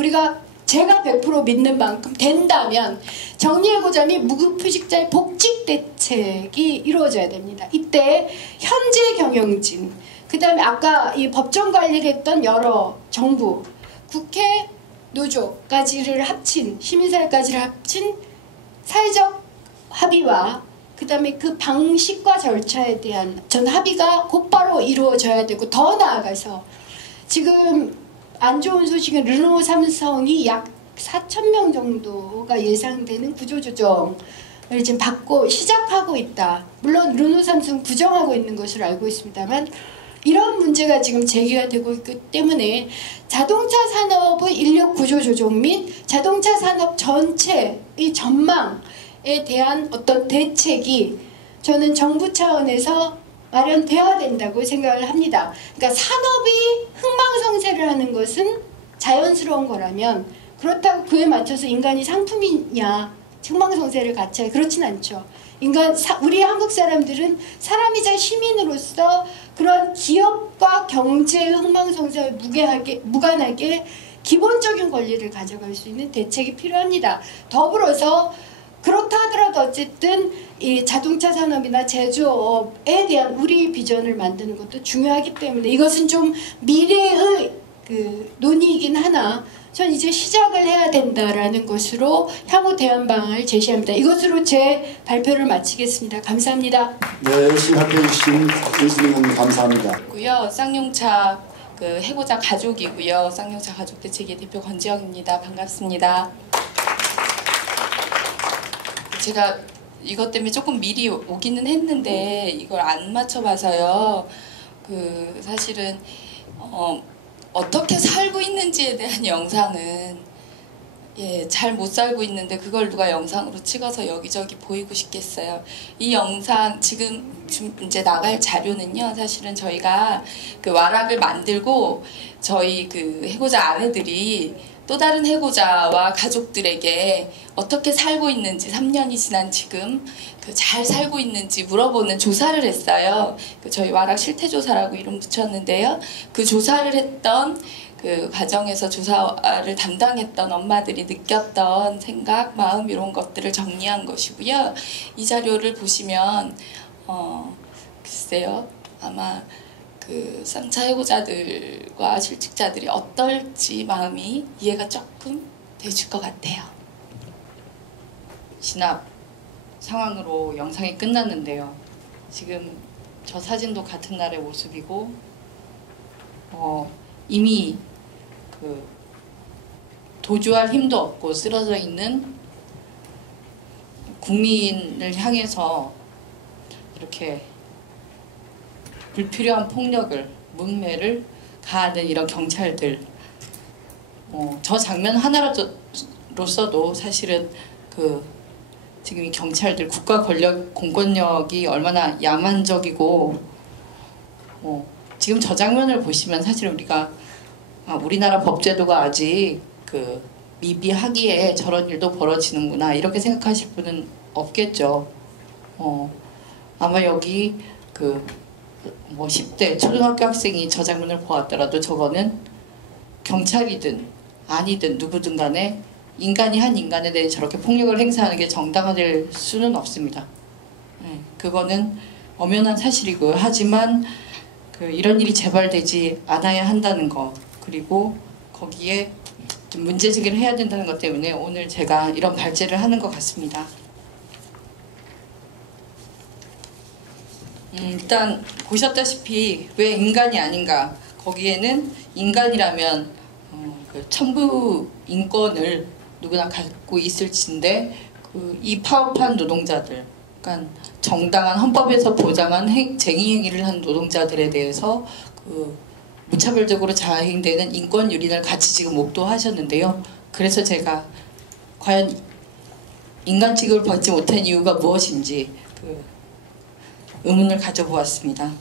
제가 100% 믿는 만큼 된다면 정리해고자 및 무급휴직자의 복직 대책이 이루어져야 됩니다. 이때 현재 경영진, 그 다음에 아까 이 법정 관리를 했던 여러 정부, 국회, 노조까지를 합친, 시민사회까지를 합친 사회적 합의와 그 다음에 그 방식과 절차에 대한 전 합의가 곧바로 이루어져야 되고 더 나아가서 지금 안 좋은 소식은 르노 삼성이 약 4,000명 정도가 예상되는 구조조정을 지금 시작하고 있다. 물론 르노 삼성 부정하고 있는 것으로 알고 있습니다만 이런 문제가 지금 제기가 되고 있기 때문에 자동차 산업의 인력 구조 조정 및 자동차 산업 전체의 전망에 대한 어떤 대책이 저는 정부 차원에서 마련되어야 된다고 생각을 합니다. 그러니까 산업이 흥망성쇠를 하는 것은 자연스러운 거라면 그렇다고 그에 맞춰서 인간이 상품이냐 흥망성쇠를 갖춰야 그렇진 않죠. 우리 한국 사람들은 사람이자 시민으로서 그런 기업과 경제의 흥망성쇠와 무관하게 기본적인 권리를 가져갈 수 있는 대책이 필요합니다. 더불어서 그렇다 하더라도 어쨌든 이 자동차 산업이나 제조업에 대한 우리 비전을 만드는 것도 중요하기 때문에 이것은 좀 미래의 그 논의이긴 하나 전 이제 시작을 해야 된다라는 것으로 향후 대안방을 제시합니다. 이것으로 제 발표를 마치겠습니다. 감사합니다. 네, 열심히 발표해 주신 교수님은 감사합니다. 쌍용차 해고자 가족이고요. 쌍용차 가족대책위 대표 권지영입니다. 반갑습니다. 제가 이것 때문에 조금 미리 오기는 했는데 이걸 안 맞춰봐서요. 사실은 어떻게 살고 있는지에 대한 영상은 잘 못 살고 있는데 그걸 누가 영상으로 찍어서 여기저기 보이고 싶겠어요. 이 영상 지금 이제 나갈 자료는요. 사실은 저희가 와락을 만들고 저희 해고자 아내들이 또 다른 해고자와 가족들에게 어떻게 살고 있는지 3년이 지난 지금 잘 살고 있는지 물어보는 조사를 했어요. 저희 와락 실태조사라고 이름 붙였는데요. 그 조사를 했던 과정에서 조사를 담당했던 엄마들이 느꼈던 생각, 마음 이런 것들을 정리한 것이고요. 이 자료를 보시면 글쎄요. 아마 쌍차 해고자들과 실직자들이 어떨지 마음이 이해가 조금 되실 것 같아요. 진압 상황으로 영상이 끝났는데요. 지금 저 사진도 같은 날의 모습이고 이미 도주할 힘도 없고 쓰러져 있는 국민을 향해서 이렇게 불필요한 폭력을, 문매를 가하는 이런 경찰들, 저 장면 하나로서도 사실은 지금 이 경찰들, 국가 권력, 공권력이 얼마나 야만적이고, 지금 저 장면을 보시면 사실 우리나라 법제도가 아직 미비하기에 저런 일도 벌어지는구나 이렇게 생각하실 분은 없겠죠. 아마 여기 10대 초등학교 학생이 저 장면을 보았더라도 저거는 경찰이든 아니든 누구든 간에 인간이 한 인간에 대해 저렇게 폭력을 행사하는 게 정당화될 수는 없습니다. 그거는 엄연한 사실이고요. 하지만 이런 일이 재발되지 않아야 한다는 거, 그리고 거기에 좀 문제제기를 해야 된다는 것 때문에 오늘 제가 이런 발제를 하는 것 같습니다. 일단 보셨다시피 왜 인간이 아닌가, 거기에는 인간이라면 천부 인권을 누구나 갖고 있을진데 이 파업한 노동자들, 그러니까 정당한 헌법에서 보장한 쟁의 행위를 한 노동자들에 대해서 무차별적으로 자행되는 인권 유린을 같이 지금 목도하셨는데요. 그래서 제가 과연 인간 취급을 받지 못한 이유가 무엇인지 의문을 가져보았습니다.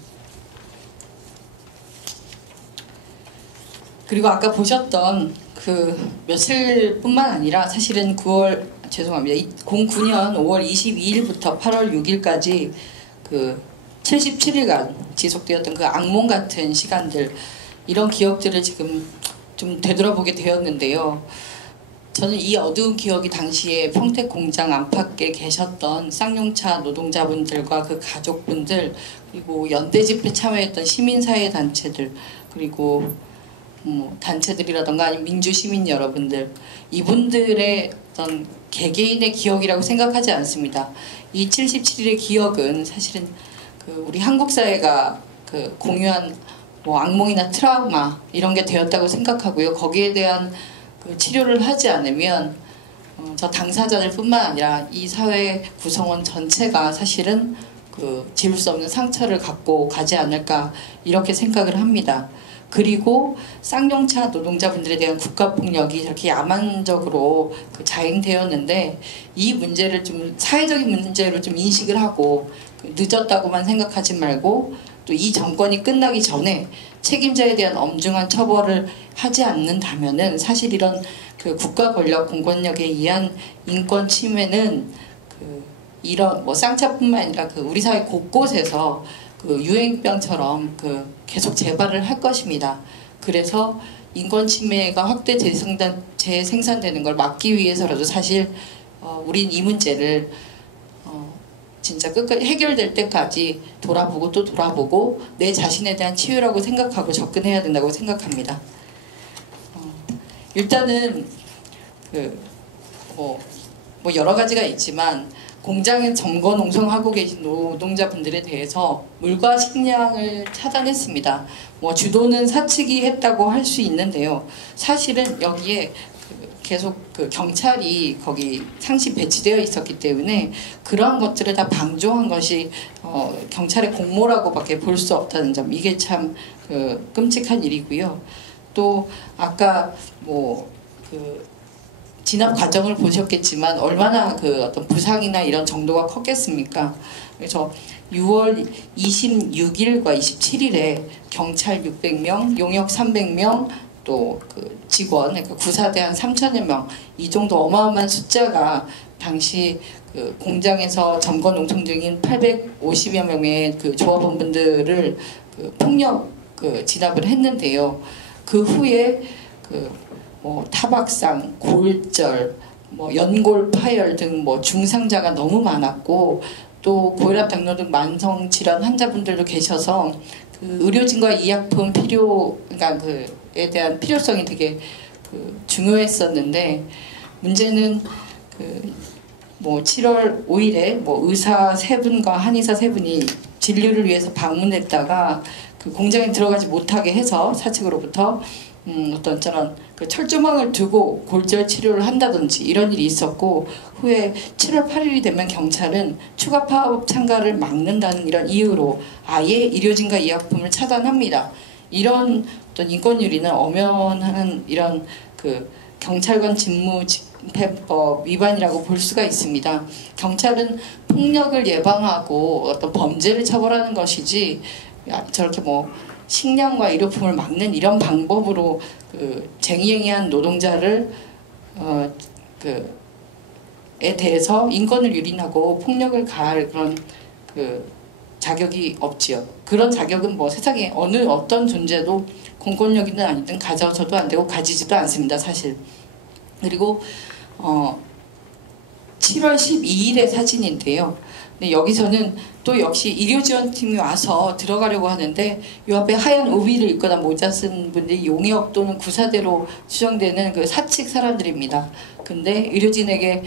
그리고 아까 보셨던 며칠뿐만 아니라 사실은 09년 5월 22일부터 8월 6일까지 77일간 지속되었던 악몽 같은 시간들, 이런 기억들을 지금 좀 되돌아보게 되었는데요. 저는 이 어두운 기억이 당시에 평택 공장 안팎에 계셨던 쌍용차 노동자분들과 그 가족분들, 그리고 연대 집회 참여했던 시민사회 단체들, 그리고 단체들이라던가 아니면 민주시민 여러분들, 이분들의 어떤 개개인의 기억이라고 생각하지 않습니다. 이 77일의 기억은 사실은 우리 한국 사회가 공유한 악몽이나 트라우마 이런 게 되었다고 생각하고요. 거기에 대한 치료를 하지 않으면 저 당사자들 뿐만 아니라 이 사회 구성원 전체가 사실은 지울 수 없는 상처를 갖고 가지 않을까 이렇게 생각을 합니다. 그리고 쌍용차 노동자분들에 대한 국가폭력이 저렇게 야만적으로 자행되었는데, 이 문제를 좀 사회적인 문제로 좀 인식을 하고 늦었다고만 생각하지 말고 또 이 정권이 끝나기 전에 책임자에 대한 엄중한 처벌을 하지 않는다면은 사실 이런 국가 권력 공권력에 의한 인권 침해는 이런 쌍차뿐만 아니라 우리 사회 곳곳에서 유행병처럼 계속 재발을 할 것입니다. 그래서 인권 침해가 확대 재생산되는 걸 막기 위해서라도 사실 우린 이 문제를 진짜 끝까지 해결될 때까지 돌아보고 또 돌아보고 내 자신에 대한 치유라고 생각하고 접근해야 된다고 생각합니다. 일단은 뭐 여러 가지가 있지만 공장에 점거 농성하고 계신 노동자분들에 대해서 물과 식량을 차단했습니다. 뭐 주도는 사측이 했다고 할 수 있는데요. 사실은 여기에 계속 경찰이 거기 상시 배치되어 있었기 때문에 그러한 것들을 다 방조한 것이 경찰의 공모라고밖에 볼 수 없다는 점, 이게 참 끔찍한 일이고요. 또 아까 진압 과정을 보셨겠지만 얼마나 어떤 부상이나 이런 정도가 컸겠습니까? 그래서 6월 26일과 27일에 경찰 600명, 용역 300명, 또 직원, 그러니까 구사대 한 3,000여 명, 이 정도 어마어마한 숫자가 당시 공장에서 점거 농성 중인 850여 명의 조합원분들을 폭력 진압을 했는데요. 그 후에 뭐 타박상, 골절, 뭐 연골 파열 등 뭐 중상자가 너무 많았고, 또 고혈압, 당뇨 등 만성 질환 환자분들도 계셔서 의료진과 의약품 그러니까 그에 대한 필요성이 되게 중요했었는데, 문제는 뭐 7월 5일에 뭐 의사 3분과 한의사 3분이 진료를 위해서 방문했다가 공장에 들어가지 못하게 해서 사측으로부터 어떤 저런 철조망을 두고 골절 치료를 한다든지 이런 일이 있었고, 후에 7월 8일이 되면 경찰은 추가 파업 참가를 막는다는 이런 이유로 아예 의료진과 의약품을 차단합니다. 이런 어떤 인권유린을 엄연한 이런 경찰관 직무집행법 위반이라고 볼 수가 있습니다. 경찰은 폭력을 예방하고 어떤 범죄를 처벌하는 것이지 저렇게 뭐 식량과 의료품을 막는 이런 방법으로 쟁의행위한 노동자를 에 대해서 인권을 유린하고 폭력을 가할 그런 자격이 없지요. 그런 자격은 뭐 세상에 어떤 존재도 공권력이든 아니든 가져서도 안 되고 가지지도 않습니다, 사실. 그리고 7월 12일의 사진인데요. 근데 여기서는 또 역시 의료지원팀이 와서 들어가려고 하는데, 이 앞에 하얀 우비를 입거나 모자 쓴 분들이 용역 또는 구사대로 추정되는 사측 사람들입니다. 근데 의료진에게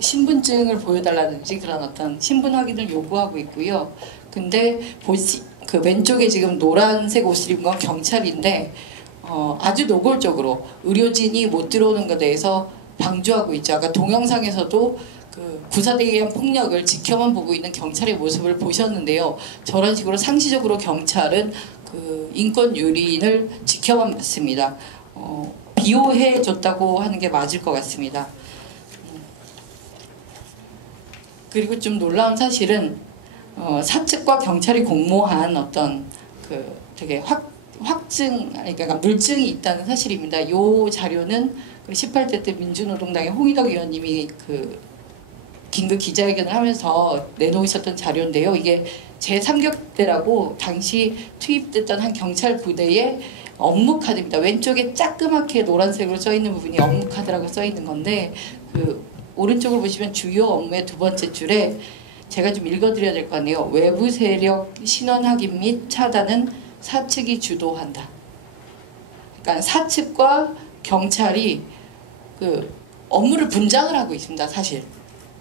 신분증을 보여달라든지 그런 어떤 신분 확인을 요구하고 있고요. 근데 왼쪽에 지금 노란색 옷을 입은 건 경찰인데, 아주 노골적으로 의료진이 못 들어오는 것에 대해서 방조하고 있죠. 아까 동영상에서도 구사대에 의한 폭력을 지켜만 보고 있는 경찰의 모습을 보셨는데요. 저런 식으로 상시적으로 경찰은 인권 유린을 지켜만 봤습니다. 비호해 줬다고 하는 게 맞을 것 같습니다. 그리고 좀 놀라운 사실은 사측과 경찰이 공모한 어떤 되게 그러니까 물증이 있다는 사실입니다. 이 자료는 18대 때 민주노동당의 홍희덕 의원님이 긴급 기자회견을 하면서 내놓으셨던 자료인데요. 이게 제3격대라고 당시 투입됐던 한 경찰 부대의 업무 카드입니다. 왼쪽에 자그맣게 노란색으로 써있는 부분이 업무 카드라고 써있는 건데, 오른쪽을 보시면 주요 업무의 두 번째 줄에 제가 좀 읽어드려야 될 것 같네요. 외부 세력 신원 확인 및 차단은 사측이 주도한다. 그러니까 사측과 경찰이 업무를 분장을 하고 있습니다, 사실.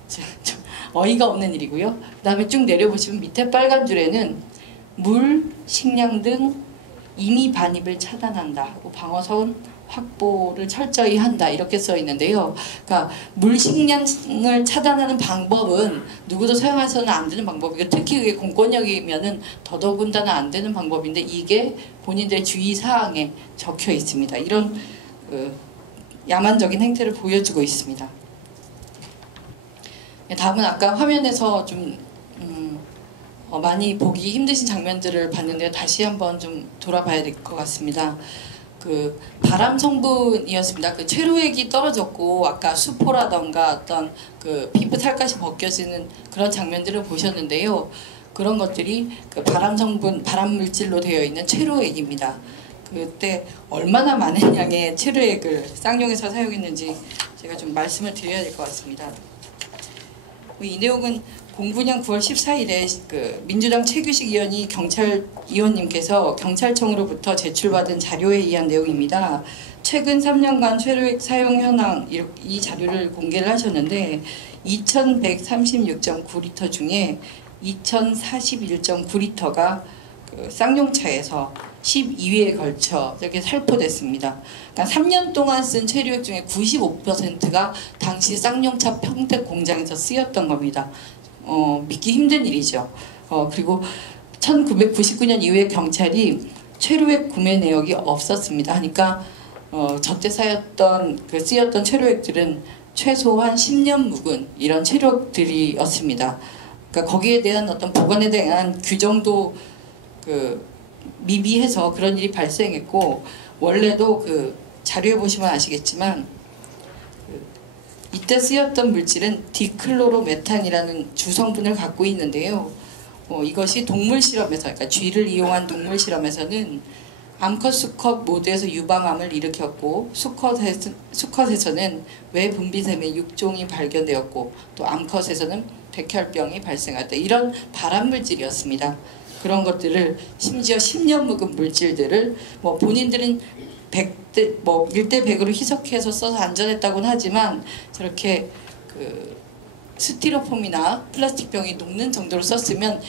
좀 어이가 없는 일이고요. 그 다음에 쭉 내려보시면 밑에 빨간 줄에는 물, 식량 등 임의 반입을 차단한다 하고 방어선 확보를 철저히 한다 이렇게 써 있는데요. 그러니까 물, 식량을 차단하는 방법은 누구도 사용해서는 안 되는 방법이고, 특히 그게 공권력이면은 더더군다나 안 되는 방법인데, 이게 본인들의 주의사항에 적혀 있습니다. 이런 야만적인 행태를 보여주고 있습니다. 다음은 아까 화면에서 좀 많이 보기 힘드신 장면들을 봤는데 다시 한번 좀 돌아봐야 될 것 같습니다. 발암 성분이었습니다. 최루액이 떨어졌고, 아까 수포라던가 어떤 피부 살갗이 벗겨지는 그런 장면들을 보셨는데요. 그런 것들이 발암 성분, 발암 물질로 되어 있는 최루액입니다. 그때 얼마나 많은 양의 최루액을 쌍용에서 사용했는지 제가 좀 말씀을 드려야 될 것 같습니다. 이 내용은 09년 9월 14일에 민주당 최규식 의원이 의원님께서 경찰청으로부터 제출받은 자료에 의한 내용입니다. 최근 3년간 최루액 사용 현황 이 자료를 공개를 하셨는데 2136.9리터 중에 2041.9리터가 그 쌍용차에서 12회에 걸쳐 이렇게 살포됐습니다. 그러니까 3년 동안 쓴 최루액 중에 95%가 당시 쌍용차 평택 공장에서 쓰였던 겁니다. 믿기 힘든 일이죠. 그리고 1999년 이후에 경찰이 최루액 구매 내역이 없었습니다. 하니까 저때 쓰였던 최루액들은 최소한 10년 묵은 이런 최루액들이었습니다. 그러니까 거기에 대한 어떤 보관에 대한 규정도 미비해서 그런 일이 발생했고, 원래도 그 자료에 보시면 아시겠지만 이때 쓰였던 물질은 디클로로메탄이라는 주성분을 갖고 있는데요. 이것이 동물 실험에서, 그러니까 쥐를 이용한 동물 실험에서는 암컷 수컷 모두에서 유방암을 일으켰고, 수컷에서는 외분비샘의 육종이 발견되었고, 또 암컷에서는 백혈병이 발생했다. 이런 발암물질이었습니다. 그런 것들을 심지어 10년 묵은 물질들을 본인들은 1대 100으로 희석해서 써서 안전했다고는 하지만 저렇게 스티로폼이나 플라스틱 병이 녹는 정도로 썼으면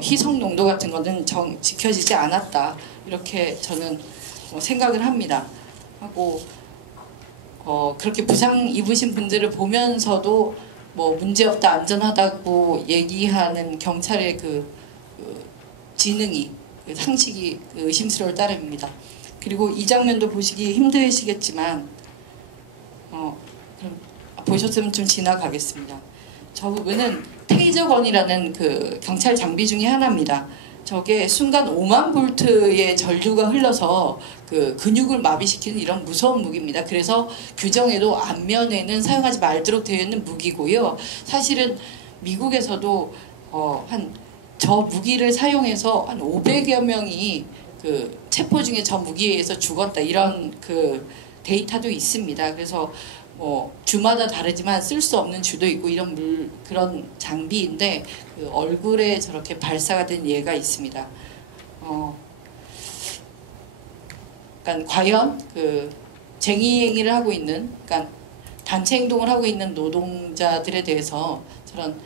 희석 농도 같은 거는 지켜지지 않았다, 이렇게 저는 생각을 합니다. 하고 그렇게 부상 입으신 분들을 보면서도 문제없다, 안전하다고 얘기하는 경찰의 지능이, 상식이 의심스러울 따름입니다. 그리고 이 장면도 보시기 힘드시겠지만 그럼 보셨으면 좀 지나가겠습니다. 저 부분은 테이저건이라는 경찰 장비 중에 하나입니다. 저게 순간 5만 볼트의 전류가 흘러서 근육을 마비시키는 이런 무서운 무기입니다. 그래서 규정에도 앞면에는 사용하지 말도록 되어 있는 무기고요. 사실은 미국에서도 저 무기를 사용해서 한 500여 명이 체포 중에 저 무기에 의해서 죽었다, 이런 데이터도 있습니다. 그래서 주마다 다르지만 쓸 수 없는 주도 있고 그런 장비인데 얼굴에 저렇게 발사가 된 예가 있습니다. 그러니까 과연 쟁의 행위를 하고 있는, 그러니까 단체 행동을 하고 있는 노동자들에 대해서 저런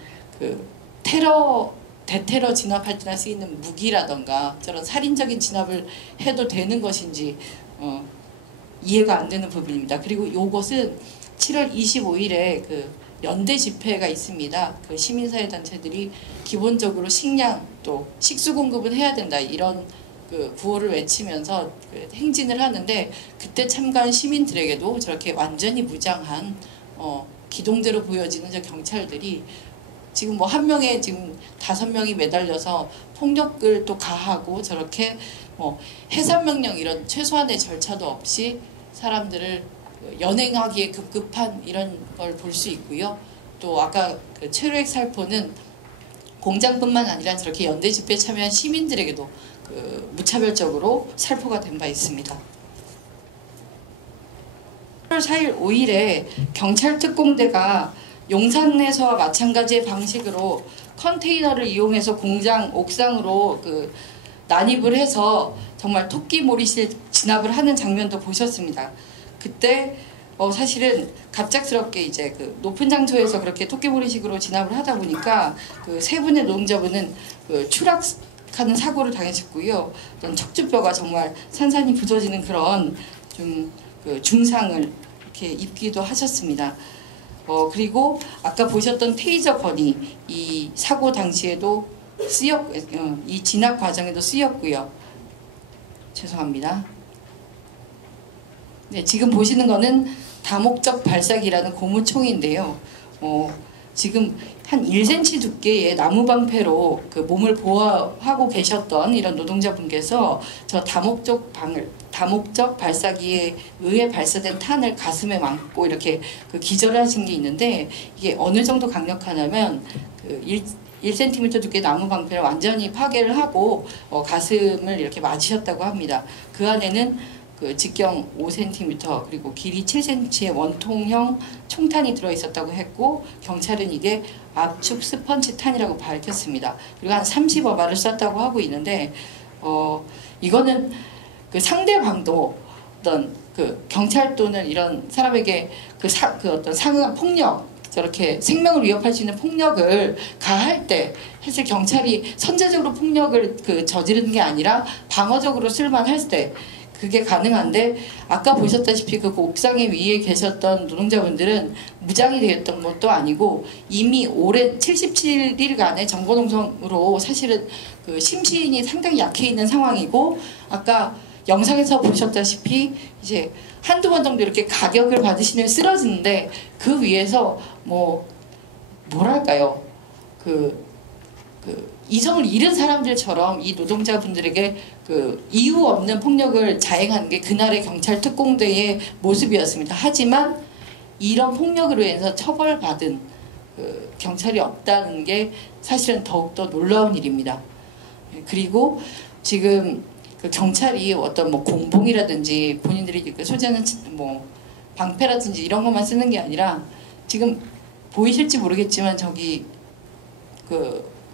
대테러 진압할 때나 쓰이는 무기라던가 저런 살인적인 진압을 해도 되는 것인지 이해가 안 되는 부분입니다. 그리고 이것은 7월 25일에 연대 집회가 있습니다. 시민사회 단체들이 기본적으로 식량 또 식수 공급은 해야 된다, 이런 구호를 외치면서 행진을 하는데, 그때 참가한 시민들에게도 저렇게 완전히 무장한 기동대로 보여지는 저 경찰들이 지금 한 명에 지금 5명이 매달려서 폭력을 또 가하고 저렇게 해산명령 이런 최소한의 절차도 없이 사람들을 연행하기에 급급한 이런 걸 볼 수 있고요. 또 아까 최루액 살포는 공장뿐만 아니라 저렇게 연대 집회에 참여한 시민들에게도 무차별적으로 살포가 된 바 있습니다. 8월 4일 5일에 경찰 특공대가 용산에서와 마찬가지의 방식으로 컨테이너를 이용해서 공장 옥상으로 난입을 해서 정말 토끼몰이실 진압을 하는 장면도 보셨습니다. 그때 사실은 갑작스럽게 이제 높은 장소에서 그렇게 토끼몰이식으로 진압을 하다 보니까 세 분의 노동자분은 추락하는 사고를 당하셨고요. 척추뼈가 정말 산산이 부서지는 그런 좀 중상을 이렇게 입기도 하셨습니다. 그리고 아까 보셨던 테이저건이 이 사고 당시에도 이 진압 과정에도 쓰였고요. 죄송합니다. 네, 지금 보시는 거는 다목적 발사기라는 고무총인데요. 지금 한 1cm 두께의 나무 방패로 몸을 보호하고 계셨던 이런 노동자분께서 저 다목적 발사기에 의해 발사된 탄을 가슴에 맞고 이렇게 기절을 하신 게 있는데, 이게 어느 정도 강력하냐면 1cm 두께 나무 방패를 완전히 파괴를 하고 가슴을 이렇게 맞으셨다고 합니다. 그 안에는 직경 5cm 그리고 길이 7cm의 원통형 총탄이 들어있었다고 했고, 경찰은 이게 압축 스펀지 탄이라고 밝혔습니다. 그리고 한 30어발을 쐈다고 하고 있는데, 이거는 상대방도 어떤 그 경찰 또는 이런 사람에게 그 어떤 상응한 폭력, 저렇게 생명을 위협할 수 있는 폭력을 가할 때 사실 경찰이 선제적으로 폭력을 저지르는 게 아니라 방어적으로 쓸만 할 때 그게 가능한데, 아까 보셨다시피 그 옥상에 위에 계셨던 노동자분들은 무장이 되었던 것도 아니고 이미 오랜 77일간의 정보농성으로 사실은 그 심신이 상당히 약해 있는 상황이고, 아까 영상에서 보셨다시피 이제 한두 번 정도 이렇게 가격을 받으시면 쓰러지는데 그 위에서 뭐랄까요, 이성을 잃은 사람들처럼 이 노동자분들에게 그 이유 없는 폭력을 자행하는 게 그날의 경찰 특공대의 모습이었습니다. 하지만 이런 폭력으로 인해서 처벌받은 그 경찰이 없다는 게 사실은 더욱더 놀라운 일입니다. 그리고 지금 그 경찰이 어떤 공봉이라든지 본인들이 소재하는 방패라든지 이런 것만 쓰는 게 아니라, 지금 보이실지 모르겠지만 저기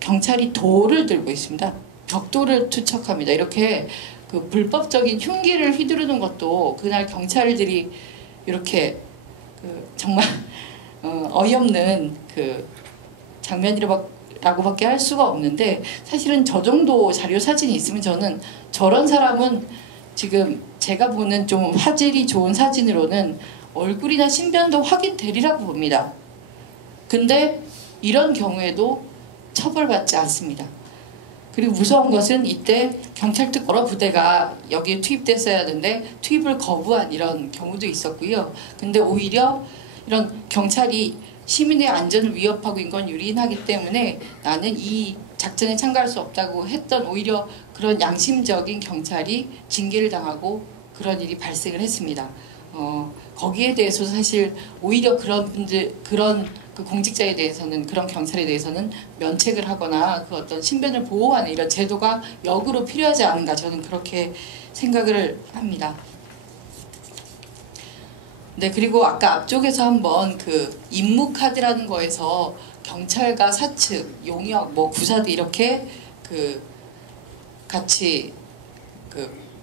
경찰이 돌을 들고 있습니다. 벽돌을 투척합니다. 이렇게 그 불법적인 흉기를 휘두르는 것도 그날 경찰들이 이렇게 정말 어이없는 그 장면이라고밖에 할 수가 없는데, 사실은 저 정도 자료 사진이 있으면 저는 저런 사람은 지금 제가 보는 좀 화질이 좋은 사진으로는 얼굴이나 신변도 확인되리라고 봅니다. 근데 이런 경우에도 처벌받지 않습니다. 그리고 무서운 것은 이때 경찰 특검 부대가 여기에 투입됐어야 하는데 투입을 거부한 이런 경우도 있었고요. 근데 오히려 이런 경찰이 시민의 안전을 위협하고 인권 유린하기 때문에 나는 이 작전에 참가할 수 없다고 했던 오히려 그런 양심적인 경찰이 징계를 당하고 그런 일이 발생을 했습니다. 거기에 대해서 사실 오히려 그런 그 공직자에 대해서는, 그런 경찰에 대해서는 면책을 하거나 그 어떤 신변을 보호하는 이런 제도가 역으로 필요하지 않은가, 저는 그렇게 생각을 합니다. 네, 그리고 아까 앞쪽에서 한번 그 임무 카드라는 거에서 경찰과 사측, 용역, 구사대 이렇게 같이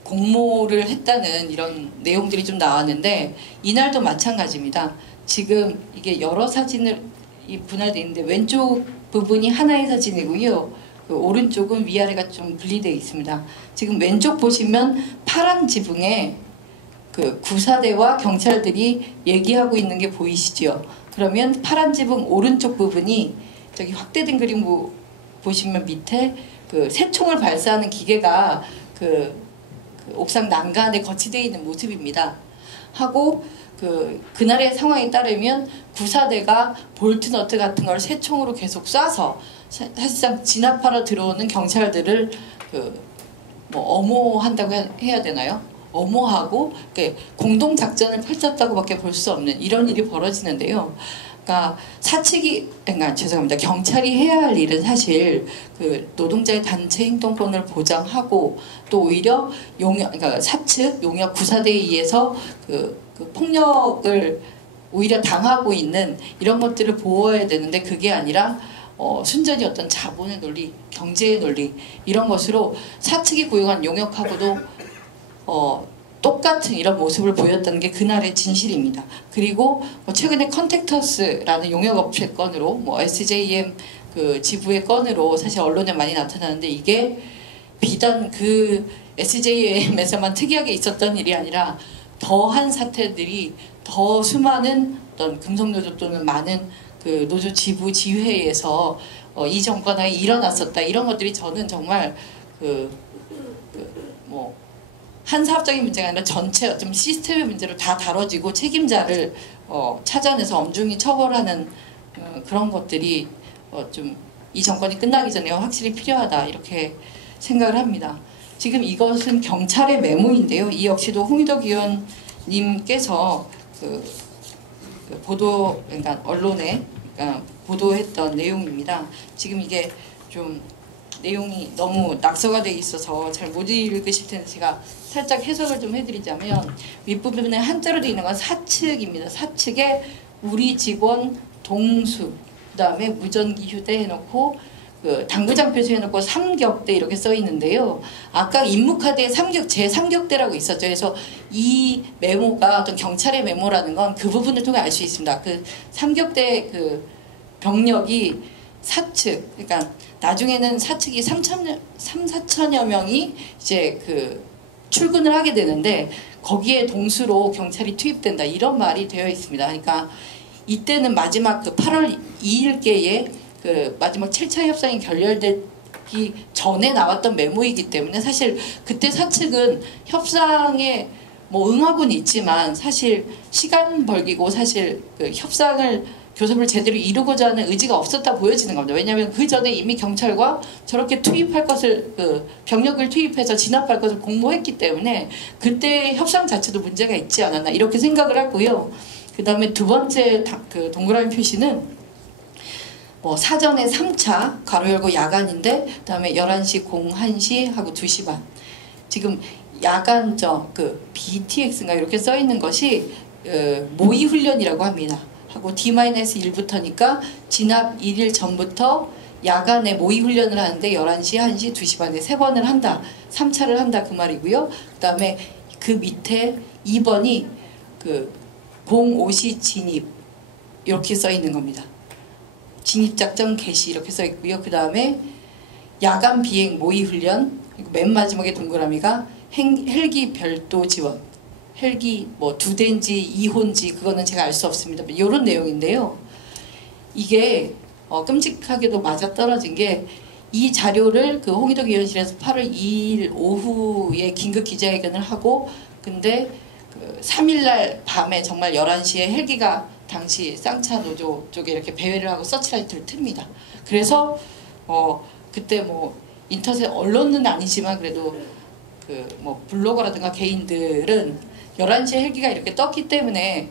공모를 했다는 이런 내용들이 좀 나왔는데, 이날도 마찬가지입니다. 지금 이게 여러 사진을 분할되어 있는데 왼쪽 부분이 하나의 사진이고요. 그 오른쪽은 위아래가 좀 분리되어 있습니다. 지금 왼쪽 보시면 파란 지붕에 그 구사대와 경찰들이 얘기하고 있는 게 보이시죠? 그러면 파란 지붕 오른쪽 부분이 저기 확대된 그림 보시면 밑에 그 새총을 발사하는 기계가 그 옥상 난간에 거치되어 있는 모습입니다. 하고 그날의 상황에 따르면 구사대가 볼트 너트 같은 걸 새총으로 계속 쏴서 사실상 진압하러 들어오는 경찰들을 엄호한다고 해야 되나요? 엄호하고 공동 작전을 펼쳤다고밖에 볼 수 없는 이런 일이 벌어지는데요. 그러니까 죄송합니다. 경찰이 해야 할 일은 사실 그 노동자의 단체 행동권을 보장하고, 또 오히려 그러니까 사측, 용역, 구사대에 의해서 그 폭력을 오히려 당하고 있는 이런 것들을 보호해야 되는데, 그게 아니라 순전히 어떤 자본의 논리, 경제의 논리 이런 것으로 사측이 고용한 용역하고도 똑같은 이런 모습을 보였다는 게 그날의 진실입니다. 그리고 최근에 컨택터스라는 용역업체 건으로 SJM 그 지부의 건으로 사실 언론에 많이 나타나는데, 이게 비단 그 SJM에서만 특이하게 있었던 일이 아니라 더한 사태들이 더 수많은 어떤 금속노조 또는 많은 그 노조 지부 지회에서 이 정권하에 일어났었다. 이런 것들이 저는 정말 한 사업적인 문제가 아니라 전체 어떤 시스템의 문제로 다 다뤄지고 책임자를 찾아내서 엄중히 처벌하는 그런 것들이 좀 이 정권이 끝나기 전에 확실히 필요하다, 이렇게 생각을 합니다. 지금 이것은 경찰의 메모인데요. 이 역시도 홍희덕 의원님께서 그러니까 언론에 보도했던 내용입니다. 지금 이게 좀 내용이 너무 낙서가 돼 있어서 잘 못 읽으실 텐데 제가 살짝 해석을 좀 해드리자면, 윗부분에 한자로 되어 있는 건 사측입니다. 사측에 우리 직원 동수, 그 다음에 무전기 휴대 해놓고 그 당구장 표시해놓고 3격대 이렇게 써 있는데요. 아까 임무카드에 제3격대라고 있었죠. 그래서 이 메모가 어떤 경찰의 메모라는 건 그 부분을 통해 알 수 있습니다. 그 3격대 그 병력이 사측, 그러니까 나중에는 사측이 4천여 명이 이제 그 출근을 하게 되는데 거기에 동수로 경찰이 투입된다 이런 말이 되어 있습니다. 그러니까 이때는 마지막 그 8월 2일께에 그 마지막 7차 협상이 결렬되기 전에 나왔던 메모이기 때문에 사실 그때 사측은 협상에 뭐 응하고는 있지만 사실 시간 벌기고 사실 그 협상을 교섭을 제대로 이루고자 하는 의지가 없었다 보여지는 겁니다. 왜냐하면 그 전에 이미 경찰과 저렇게 투입할 것을 그 병력을 투입해서 진압할 것을 공모했기 때문에 그때 협상 자체도 문제가 있지 않았나 이렇게 생각을 하고요. 그 다음에 두 번째 그 동그라미 표시는 뭐 사전에 3차 가로 열고 야간인데 그 다음에 11시 01시 하고 2시 반 지금 야간 그 BTX인가 이렇게 써 있는 것이 모의 훈련이라고 합니다. 하고 D-1부터니까 진압 1일 전부터 야간에 모의 훈련을 하는데 11시, 1시, 2시 반에 3번을 한다. 3차를 한다 그 말이고요. 그 다음에 그 밑에 2번이 그 05시 진입 이렇게 써 있는 겁니다. 진입작전 개시 이렇게 써 있고요. 그 다음에 야간 비행 모의 훈련 그리고 맨 마지막에 동그라미가 헬기 별도 지원 헬기 뭐 2대인지 2호인지 그거는 제가 알 수 없습니다. 이런 내용인데요. 이게 끔찍하게도 맞아떨어진 게 이 자료를 그 홍의덕 의원실에서 8월 2일 오후에 긴급 기자회견을 하고 근데 그 3일날 밤에 정말 11시에 헬기가 당시 쌍차 노조 쪽에 이렇게 배회를 하고 서치라이트를 틉니다. 그래서 그때 뭐 인터넷 언론은 아니지만 그래도 그 뭐 블로거라든가 개인들은 11시에 헬기가 이렇게 떴기 때문에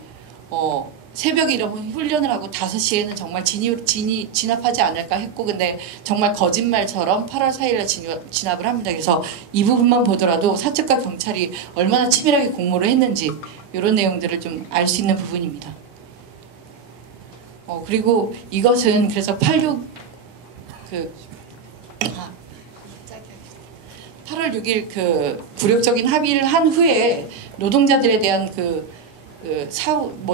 새벽에 이러면 훈련을 하고 5시에는 정말 진압하지 않을까 했고 근데 정말 거짓말처럼 8월 4일에 진압을 합니다. 그래서 이 부분만 보더라도 사측과 경찰이 얼마나 치밀하게 공모를 했는지 이런 내용들을 좀 알 수 있는 부분입니다. 그리고 이것은 그래서 8월 6일 그 굴욕적인 합의를 한 후에 노동자들에 대한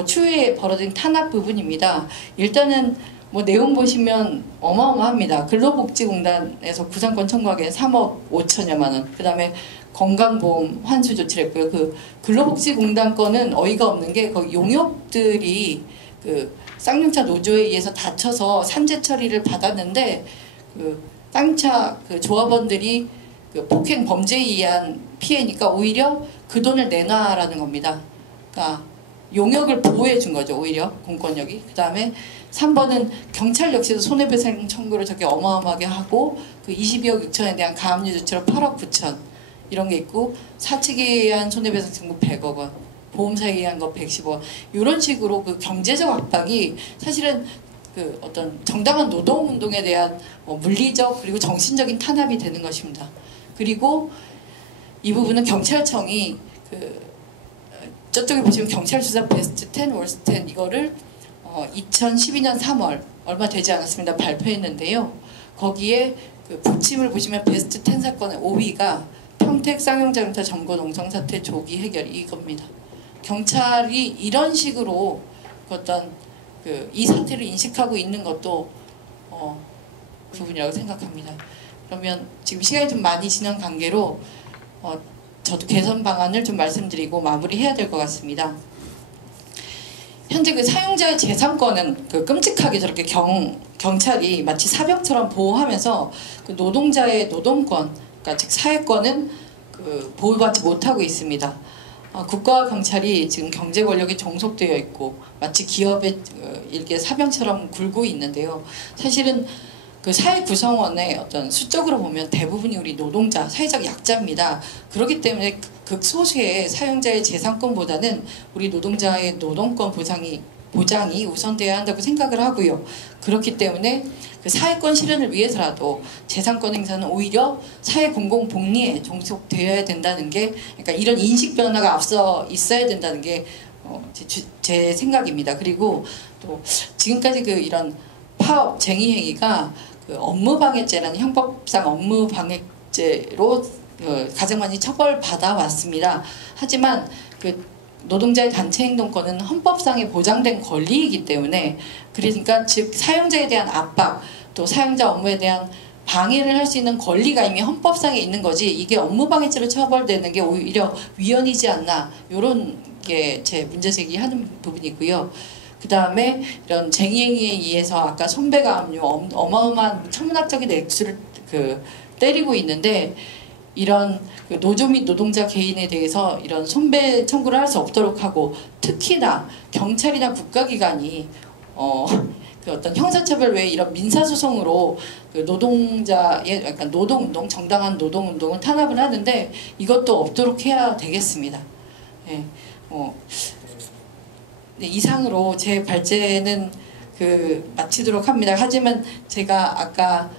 추후에 벌어진 탄압 부분입니다. 일단은 뭐 내용 보시면 어마어마합니다. 근로복지공단에서 구상권 청구하기에 3억 5천여만 원. 그 다음에 건강보험 환수 조치를 했고요. 그 근로복지공단 건은 어이가 없는 게 거기 용역들이 그 쌍용차 노조에 의해서 다쳐서 산재 처리를 받았는데 그 쌍용차 그 조합원들이 그 폭행 범죄에 의한 피해니까 오히려 그 돈을 내놔라는 겁니다. 그러니까 용역을 보호해 준 거죠. 오히려 공권력이. 그 다음에 3번은 경찰 역시도 손해배상 청구를 저렇게 어마어마하게 하고 그 22억 6천에 대한 가압류 조치로 8억 9천 이런 게 있고 사측에 의한 손해배상 청구 100억 원 보험사에 의한 거 110억 원 이런 식으로 그 경제적 압박이 사실은 그 어떤 정당한 노동운동에 대한 물리적 그리고 정신적인 탄압이 되는 것입니다. 그리고 이 부분은 경찰청이 저쪽에 보시면 경찰 수사 베스트 10, 월스트 10 이거를 2012년 3월 얼마 되지 않았습니다. 발표했는데요. 거기에 그 부침을 보시면 베스트 10 사건의 5위가 평택 쌍용자동차 점거 농성 사태 조기 해결 이겁니다. 경찰이 이런 식으로 어떤 이 사태를 인식하고 있는 것도 부분이라고 생각합니다. 그러면 지금 시간이 좀 많이 지난 관계로 저도 개선 방안을 좀 말씀드리고 마무리해야 될 것 같습니다. 현재 그 사용자의 재산권은 그 끔찍하게 저렇게 경찰이 마치 사병처럼 보호하면서 그 노동자의 노동권, 그러니까 즉 사회권은 그 보호받지 못하고 있습니다. 국가와 경찰이 지금 경제 권력에 종속되어 있고 마치 기업의 일개 사병처럼 굴고 있는데요. 사실은 그 사회 구성원의 어떤 수적으로 보면 대부분이 우리 노동자, 사회적 약자입니다. 그렇기 때문에 극소수의 사용자의 재산권보다는 우리 노동자의 노동권 보장이 우선돼야 한다고 생각을 하고요. 그렇기 때문에 그 사회권 실현을 위해서라도 재산권 행사는 오히려 사회 공공복리에 종속되어야 된다는 게 그러니까 이런 인식 변화가 앞서 있어야 된다는 게 제 생각입니다. 그리고 또 지금까지 그 이런 파업 쟁의 행위가 그 업무방해죄라는 형법상 업무방해죄로 가장 많이 처벌받아 왔습니다. 하지만 그 노동자의 단체 행동권은 헌법상에 보장된 권리이기 때문에, 그러니까 즉 사용자에 대한 압박, 또 사용자 업무에 대한 방해를 할 수 있는 권리가 이미 헌법상에 있는 거지, 이게 업무방해죄로 처벌되는 게 오히려 위헌이지 않나, 이런 게 제 문제 제기하는 부분이고요. 그 다음에 이런 쟁의행위에 의해서 아까 손배가 압류 어마어마한 천문학적인 액수를 때리고 있는데, 이런 노조 및 노동자 개인에 대해서 이런 손배 청구를 할 수 없도록 하고, 특히나 경찰이나 국가기관이 그 어떤 형사처벌 외에 이런 민사소송으로 그 노동자의 약간 노동운동, 정당한 노동운동을 탄압을 하는데, 이것도 없도록 해야 되겠습니다. 네, 네, 이상으로 제 발제는 마치도록 합니다. 하지만 제가 아까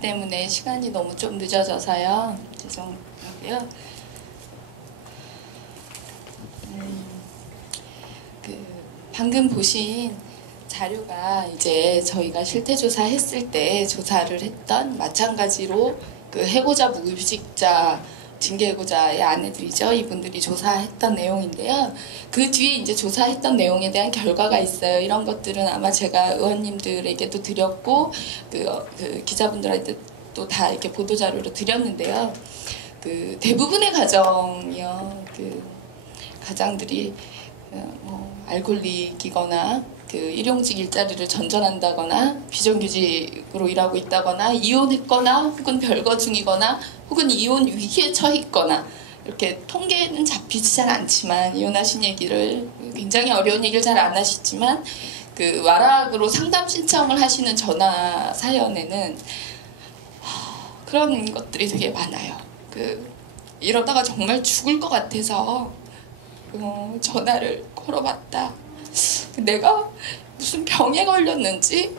때문에 시간이 너무 좀 늦어져서요. 죄송하고요. 방금 보신 자료가 이제 저희가 실태조사 했을 때 조사를 했던 마찬가지로 그 해고자 무급식자 징계해고자의 아내들이죠. 이분들이 조사했던 내용인데요. 그 뒤에 이제 조사했던 내용에 대한 결과가 있어요. 이런 것들은 아마 제가 의원님들에게도 드렸고 그 기자분들한테 또 다 이렇게 보도자료로 드렸는데요. 그 대부분의 가정이요. 그 가장들이 뭐 알코올릭이거나 그 일용직 일자리를 전전한다거나 비정규직으로 일하고 있다거나 이혼했거나 혹은 별거 중이거나 혹은 이혼 위기에 처했거나 이렇게 통계는 잡히지 잘 않지만 이혼하신 얘기를 굉장히 어려운 얘기를 잘 안 하시지만 그 와락으로 상담 신청을 하시는 전화 사연에는 그런 것들이 되게 많아요. 이러다가 정말 죽을 것 같아서 전화를 걸어봤다. 내가 무슨 병에 걸렸는지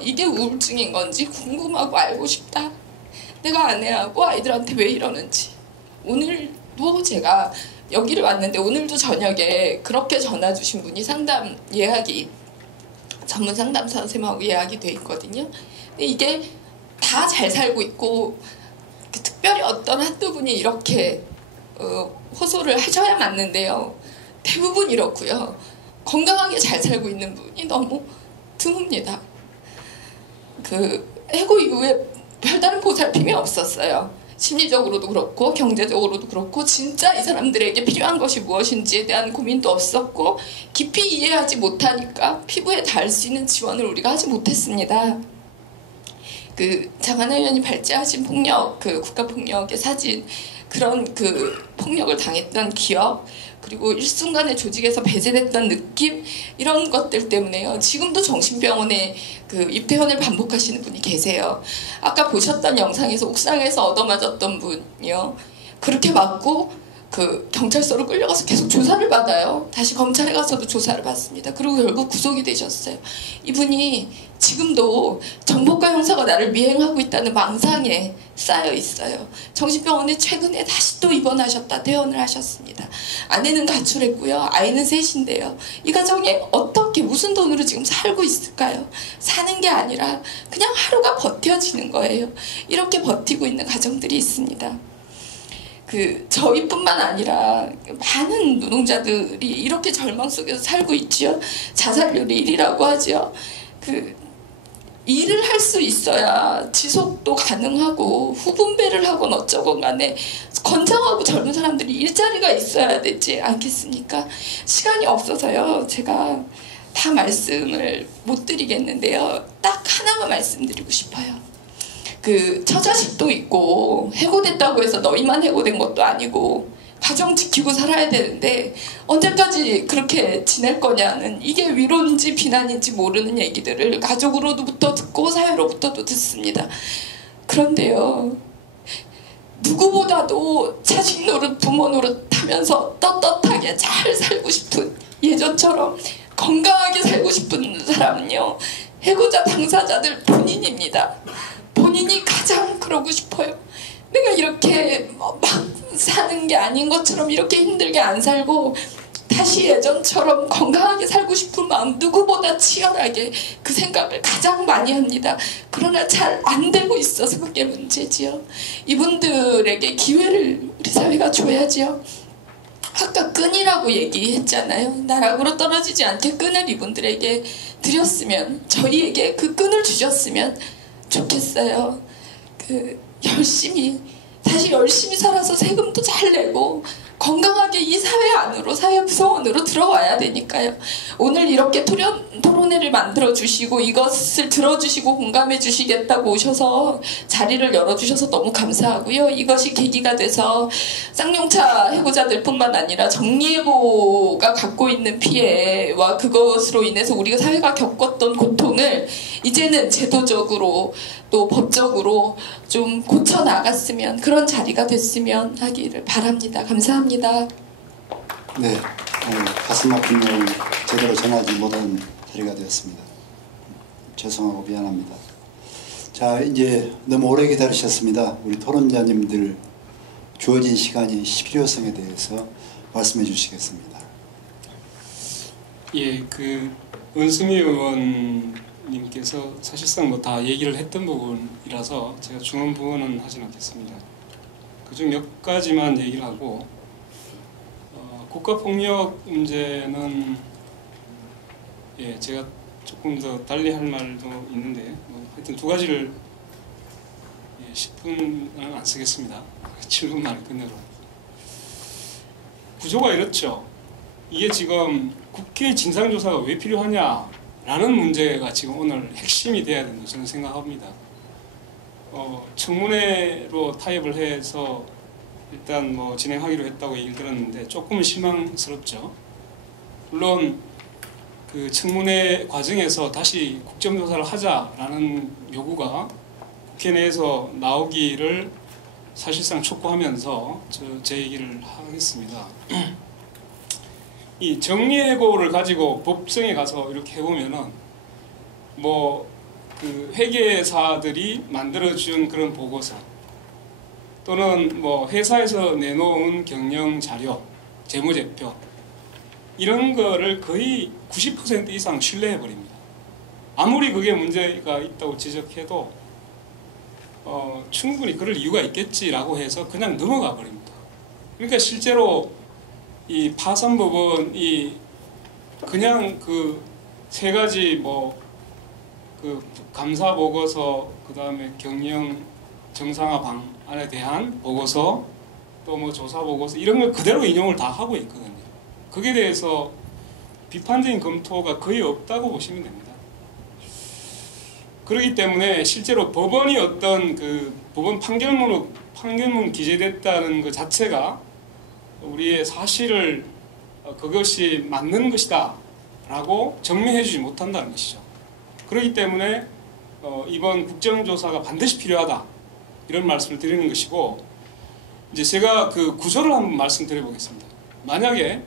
이게 우울증인 건지 궁금하고 알고 싶다. 내가 아내하고 아이들한테 왜 이러는지. 오늘도 제가 여기를 왔는데 오늘도 저녁에 그렇게 전화 주신 분이 상담 예약이 전문 상담사 선생님하고 예약이 돼 있거든요. 근데 이게 다 잘 살고 있고 특별히 어떤 한두 분이 이렇게 호소를 하셔야 맞는데요. 대부분 이렇고요. 건강하게 잘 살고 있는 분이 너무 드뭅니다. 해고 이후에 별다른 보살핌이 없었어요. 심리적으로도 그렇고 경제적으로도 그렇고 진짜 이 사람들에게 필요한 것이 무엇인지에 대한 고민도 없었고 깊이 이해하지 못하니까 피부에 닿을 수 있는 지원을 우리가 하지 못했습니다. 장하나 의원이 발제하신 폭력, 국가폭력의 사진, 그런 폭력을 당했던 기억, 그리고 일순간에 조직에서 배제됐던 느낌, 이런 것들 때문에요. 지금도 정신병원에 입퇴원을 반복하시는 분이 계세요. 아까 보셨던 영상에서 옥상에서 얻어맞았던 분이요. 그렇게 맞고 경찰서로 끌려가서 계속 조사를 받아요. 다시 검찰에 가서도 조사를 받습니다. 그리고 결국 구속이 되셨어요. 이분이 지금도 정보과 형사가 나를 미행하고 있다는 망상에 쌓여 있어요. 정신병원에 최근에 다시 또 입원하셨다 퇴원을 하셨습니다. 아내는 가출했고요. 아이는 셋인데요. 이 가정이 어떻게 무슨 돈으로 지금 살고 있을까요? 사는 게 아니라 그냥 하루가 버텨지는 거예요. 이렇게 버티고 있는 가정들이 있습니다. 저희뿐만 아니라 많은 노동자들이 이렇게 절망 속에서 살고 있지요. 자살률이 1위라고 하지요. 일을 할 수 있어야 지속도 가능하고 후분배를 하건 어쩌건 간에 건장하고 젊은 사람들이 일자리가 있어야 되지 않겠습니까? 시간이 없어서요. 제가 다 말씀을 못 드리겠는데요. 딱 하나만 말씀드리고 싶어요. 처자식도 있고 해고됐다고 해서 너희만 해고된 것도 아니고 가정 지키고 살아야 되는데 언제까지 그렇게 지낼 거냐는 이게 위로인지 비난인지 모르는 얘기들을 가족으로부터 듣고 사회로부터도 듣습니다. 그런데요. 누구보다도 자식 노릇 부모 노릇 하면서 떳떳하게 잘 살고 싶은 예전처럼 건강하게 살고 싶은 사람은요. 해고자 당사자들 본인입니다. 본인이 가장 그러고 싶어요. 내가 이렇게 막 사는 게 아닌 것처럼 이렇게 힘들게 안 살고 다시 예전처럼 건강하게 살고 싶은 마음 누구보다 치열하게 그 생각을 가장 많이 합니다. 그러나 잘 안 되고 있어서 그게 문제지요. 이분들에게 기회를 우리 사회가 줘야지요. 아까 끈이라고 얘기했잖아요. 나락으로 떨어지지 않게 끈을 이분들에게 드렸으면 저희에게 그 끈을 주셨으면 좋겠어요. 다시 열심히 살아서 세금도 잘 내고 건강하게 이 사회 안으로 사회 구성원으로 들어와야 되니까요. 오늘 이렇게 토론회를 만들어 주시고 이것을 들어주시고 공감해 주시겠다고 오셔서 자리를 열어주셔서 너무 감사하고요. 이것이 계기가 돼서 쌍용차 해고자들뿐만 아니라 정리해고가 갖고 있는 피해와 그것으로 인해서 우리가 사회가 겪었던 고통을 이제는 제도적으로 또 법적으로 좀 고쳐 나갔으면 그런 자리가 됐으면 하기를 바랍니다. 감사합니다. 네, 가슴 아픈 내용 제대로 전하지 못한 자리가 되었습니다. 죄송하고 미안합니다. 자, 이제 너무 오래 기다리셨습니다. 우리 토론자님들 주어진 시간이 필요성에 대해서 말씀해 주시겠습니다. 예, 그 은수미 의원님께서 사실상 뭐 다 얘기를 했던 부분이라서 제가 중요한 부분은 하진 않겠습니다. 그중 몇 가지만 얘기를 하고, 국가폭력 문제는 예, 제가 조금 더 달리 할 말도 있는데 하여튼 두 가지를 10분은 안 쓰겠습니다. 7분만에 끝내로. 구조가 이렇죠. 이게 지금 국회 진상조사가 왜 필요하냐라는 문제가 지금 오늘 핵심이 돼야 된다고 저는 생각합니다. 청문회로 타협을 해서 일단 뭐 진행하기로 했다고 얘기를 들었는데 조금은 실망스럽죠. 물론 그 청문회 과정에서 다시 국정조사를 하자라는 요구가 국회 내에서 나오기를 사실상 촉구하면서 제 얘기를 하겠습니다. 이 정리해고를 가지고 법정에 가서 이렇게 해보면은 뭐 그 회계사들이 만들어준 그런 보고서 또는 뭐 회사에서 내놓은 경영 자료, 재무제표 이런 거를 거의 90% 이상 신뢰해 버립니다. 아무리 그게 문제가 있다고 지적해도 충분히 그럴 이유가 있겠지라고 해서 그냥 넘어가 버립니다. 그러니까 실제로 이 파산법원이 그냥 그 세 가지 뭐 그 감사 보고서, 그 다음에 경영 정상화 방안에 대한 보고서, 또 뭐 조사 보고서 이런 걸 그대로 인용을 다 하고 있거든요. 거기에 대해서 비판적인 검토가 거의 없다고 보시면 됩니다. 그렇기 때문에 실제로 법원이 어떤 그 법원 판결문 기재됐다는 것 자체가 우리의 사실을 그것이 맞는 것이다 라고 증명해 주지 못한다는 것이죠. 그렇기 때문에 이번 국정조사가 반드시 필요하다 이런 말씀을 드리는 것이고, 이제 제가 그 구조를 한번 말씀드려 보겠습니다. 만약에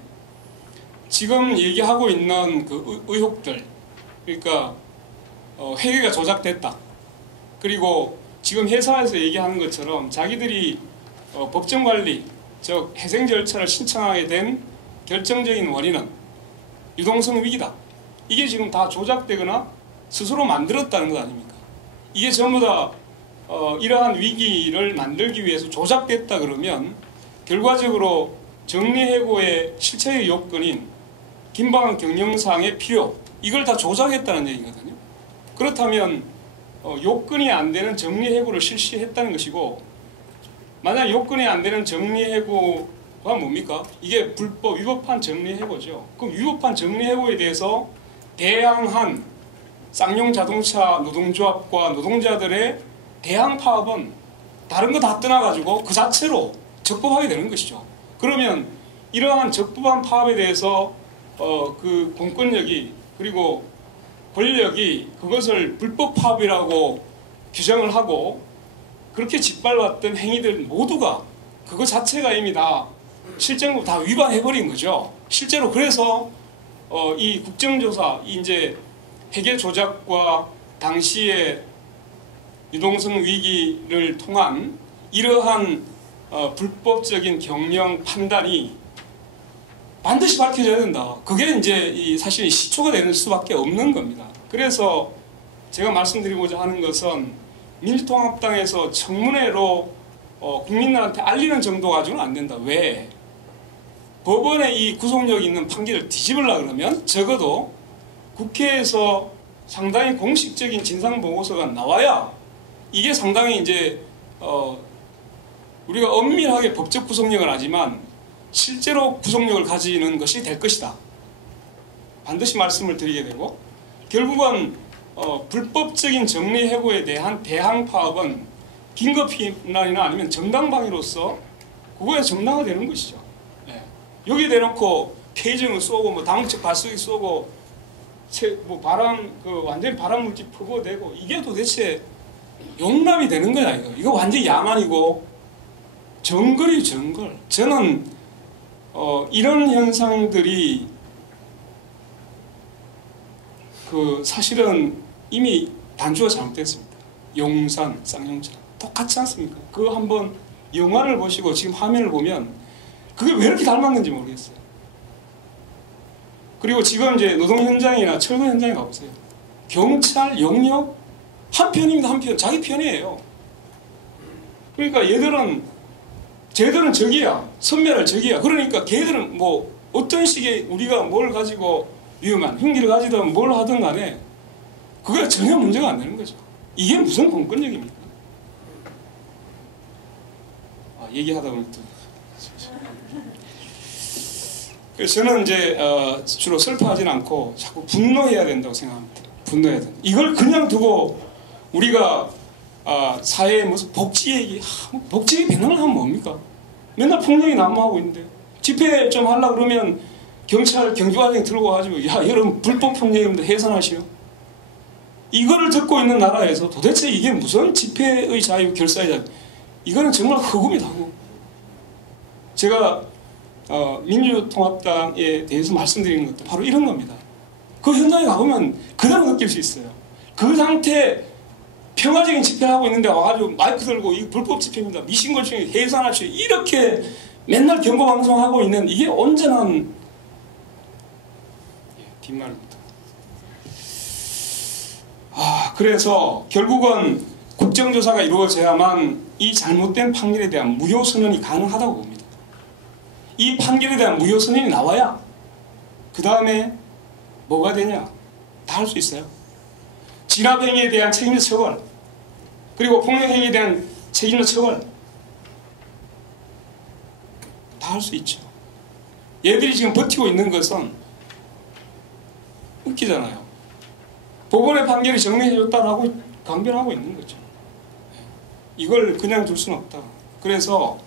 지금 얘기하고 있는 그 의혹들, 그러니까 회계가 조작됐다, 그리고 지금 회사에서 얘기하는 것처럼 자기들이 법정관리, 즉 회생 절차를 신청하게 된 결정적인 원인은 유동성 위기다, 이게 지금 다 조작되거나 스스로 만들었다는 것 아닙니까? 이게 전부 다 이러한 위기를 만들기 위해서 조작됐다 그러면 결과적으로 정리해고의 실체의 요건인 긴박한 경영상의 필요, 이걸 다 조작했다는 얘기거든요. 그렇다면 요건이 안 되는 정리해고를 실시했다는 것이고, 만약 요건이 안 되는 정리해고가 뭡니까? 이게 불법, 위법한 정리해고죠. 그럼 위법한 정리해고에 대해서 대항한 쌍용 자동차 노동조합과 노동자들의 대항 파업은 다른 거 다 떠나가지고 그 자체로 적법하게 되는 것이죠. 그러면 이러한 적법한 파업에 대해서 그 공권력이, 그리고 권력이 그것을 불법 파업이라고 규정을 하고 그렇게 짓밟았던 행위들 모두가 그거 자체가 이미 다 실정법 다 위반해버린 거죠. 실제로 그래서 이 국정조사, 이제 회계 조작과 당시의 유동성 위기를 통한 이러한 불법적인 경영 판단이 반드시 밝혀져야 된다. 그게 이제 사실 시초가 되는 수밖에 없는 겁니다. 그래서 제가 말씀드리고자 하는 것은 민주통합당에서 청문회로 국민들한테 알리는 정도 가지고는 안 된다. 왜? 법원의 이 구속력 있는 판결을 뒤집으려고 그러면 적어도 국회에서 상당히 공식적인 진상보고서가 나와야 이게 상당히 이제 우리가 엄밀하게 법적 구속력을 하지만 실제로 구속력을 가지는 것이 될 것이다. 반드시 말씀을 드리게 되고, 결국은 불법적인 정리해고에 대한 대항 파업은 긴급피난이나 아니면 정당방위로서 그거에 정당화되는 것이죠. 네. 여기 대놓고 폐지을 쏘고 뭐 다목적 발수기 쏘고 뭐 완전히 발암물질 퍼부어대고, 이게 도대체 용납이 되는 거야. 이거 완전히 야만이고 정글이 정글. 저는 이런 현상들이 사실은 이미 단추가 잘못됐습니다. 용산, 쌍용차 똑같지 않습니까? 그거 한번 영화를 보시고 지금 화면을 보면 그게 왜 이렇게 닮았는지 모르겠어요. 그리고 지금 이제 노동 현장이나 철거 현장에 가보세요. 경찰, 영역 한 편입니다. 한 편. 자기 편이에요. 그러니까 쟤들은 적이야. 선멸할 적이야. 그러니까 걔들은 뭐 어떤 식의 우리가 뭘 가지고 위험한 흉기를 가지든 뭘 하든 간에 그게 전혀 문제가 안 되는 거죠. 이게 무슨 공권력입니까? 얘기하다 보니 또 그래서 저는 이제 주로 슬퍼하지는 않고 자꾸 분노해야 된다고 생각합니다. 분노해야 된다. 이걸 그냥 두고 우리가 사회에 무슨 복지 얘기, 복지 얘기 맨날 하면 뭡니까? 맨날 폭력이 난무하고 있는데 집회 좀 하려고 그러면 경찰 경주관행 들고 가지고 야 여러분 불법 폭력입니다 해산하시오. 이거를 듣고 있는 나라에서 도대체 이게 무슨 집회의 자유, 결사의 자유, 이거는 정말 흑음이다. 제가 민주통합당에 대해서 말씀드리는 것도 바로 이런 겁니다. 그 현장에 가보면 그대로 느낄 수 있어요. 그 상태 평화적인 집회를 하고 있는데 와가지고 마이크 들고 이 불법 집회입니다. 미신걸 중에 해산하시오. 이렇게 맨날 경고방송하고 있는 이게 온전한 뒷말입니다. 그래서 결국은 국정조사가 이루어져야만 이 잘못된 판결에 대한 무효선언이 가능하다고 봅니다. 이 판결에 대한 무효선언이 나와야 그 다음에 뭐가 되냐 다 할 수 있어요. 진압행위에 대한 책임자 처벌, 그리고 폭력행위에 대한 책임자 처벌 다 할 수 있죠. 얘들이 지금 버티고 있는 것은 웃기잖아요. 법원의 판결이 정리해줬다라고 강변하고 있는 거죠. 이걸 그냥 둘 수는 없다. 그래서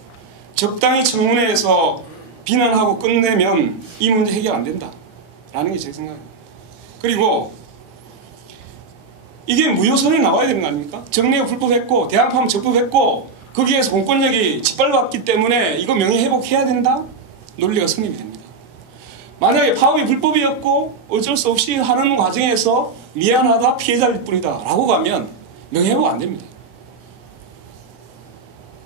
적당히 청문회에서 비난하고 끝내면 이 문제 해결 안 된다 라는 게 제 생각입니다. 그리고 이게 무효선이 나와야 되는 거 아닙니까? 정례가 불법했고 대항파면 적법했고 거기에서 공권력이 짓밟았기 때문에 이거 명예회복해야 된다? 논리가 성립이 됩니다. 만약에 파업이 불법이었고 어쩔 수 없이 하는 과정에서 미안하다, 피해자일 뿐이다 라고 가면 명예회복 안 됩니다.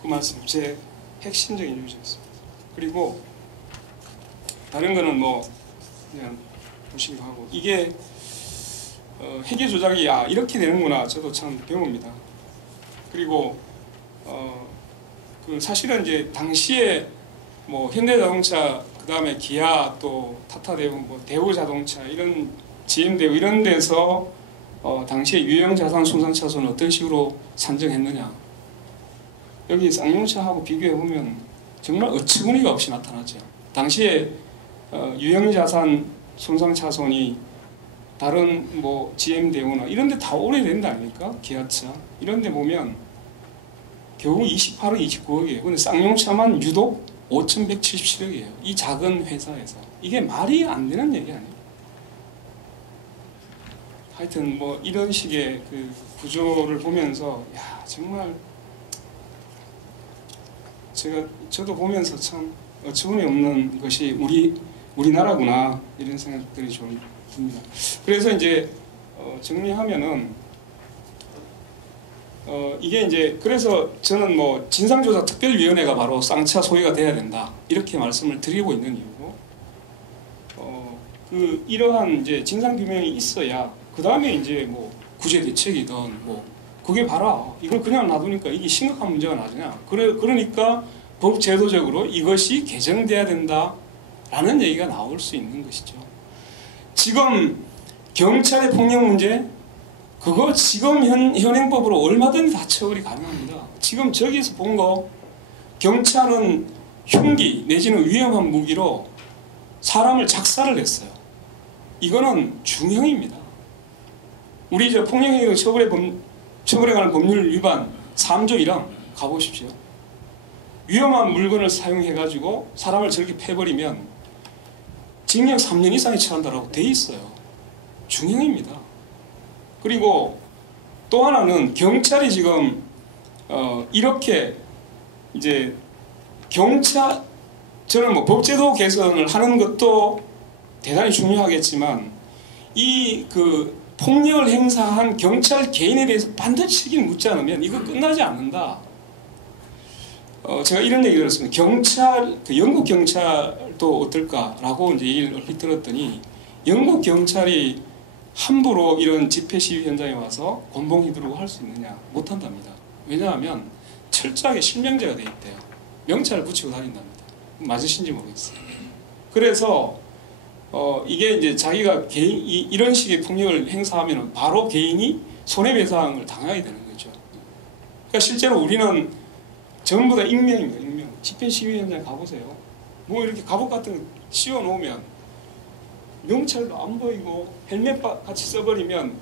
그 말씀 제 핵심적인 요지였습니다. 그리고 다른 거는 뭐 그냥 보시기도 하고 이게 회계 조작이 이렇게 되는구나 저도 참 배웁니다. 그리고 그 사실은 이제 당시에 뭐 현대자동차 그 다음에 기아 또 타타대우 뭐 대우자동차 이런 GM대우 이런 데서 당시에 유형자산 손상차손을 어떤 식으로 산정했느냐 여기 쌍용차하고 비교해보면 정말 어처구니가 없이 나타났죠. 당시에 유형자산 손상차손이 다른 뭐 GM대우나 이런 데 다 오래된 데 아닙니까? 기아차 이런 데 보면 겨우 28억 29억이에요. 근데 쌍용차만 유독 5,177억이에요. 이 작은 회사에서. 이게 말이 안 되는 얘기 아니에요. 하여튼 뭐 이런 식의 그 구조를 보면서 야 정말 저도 보면서 참 어처구니 없는 것이 우리나라구나 이런 생각들이 좀 듭니다. 그래서 이제 정리하면은 이게 이제 그래서 저는 뭐 진상조사 특별위원회가 바로 쌍차 소위가 돼야 된다 이렇게 말씀을 드리고 있는 이유고 그 이러한 이제 진상 규명이 있어야 그 다음에 이제 뭐 구제 대책이든 뭐 그게 봐라 이걸 그냥 놔두니까 이게 심각한 문제가 나잖아. 그러니까 법 제도적으로 이것이 개정돼야 된다라는 얘기가 나올 수 있는 것이죠. 지금 경찰의 폭력 문제 그거 지금 현행법으로 얼마든지 다 처벌이 가능합니다. 지금 저기서 본 거 경찰은 흉기 내지는 위험한 무기로 사람을 작살을 냈어요. 이거는 중형입니다. 우리 저 폭력행위 처벌에 관한 법률 위반 3조 1항 가보십시오. 위험한 물건을 사용해가지고 사람을 저렇게 패버리면 징역 3년 이상이 처한다라고 돼 있어요. 중형입니다. 그리고 또 하나는 경찰이 지금 이렇게 이제 저는 뭐 법제도 개선을 하는 것도 대단히 중요하겠지만 이 그 폭력을 행사한 경찰 개인에 대해서 반드시 책임을 묻지 않으면 이거 끝나지 않는다. 제가 이런 얘기 들었습니다. 경찰, 영국 경찰도 어떨까라고 이제 얘기를 얼핏 들었더니 영국 경찰이 함부로 이런 집회 시위 현장에 와서 곤봉 휘두르고 할 수 있느냐? 못한답니다. 왜냐하면 철저하게 실명제가 돼 있대요. 명찰을 붙이고 다닌답니다. 맞으신지 모르겠어요. 그래서 이게 이제 자기가 개인 이런 식의 폭력을 행사하면 바로 개인이 손해배상을 당하게 되는 거죠. 그러니까 실제로 우리는 전부 다 익명입니다. 익명. 집회 시위 현장 가보세요. 뭐 이렇게 갑옷 같은 거 씌워 놓으면 명찰도 안 보이고 헬멧 같이 써버리면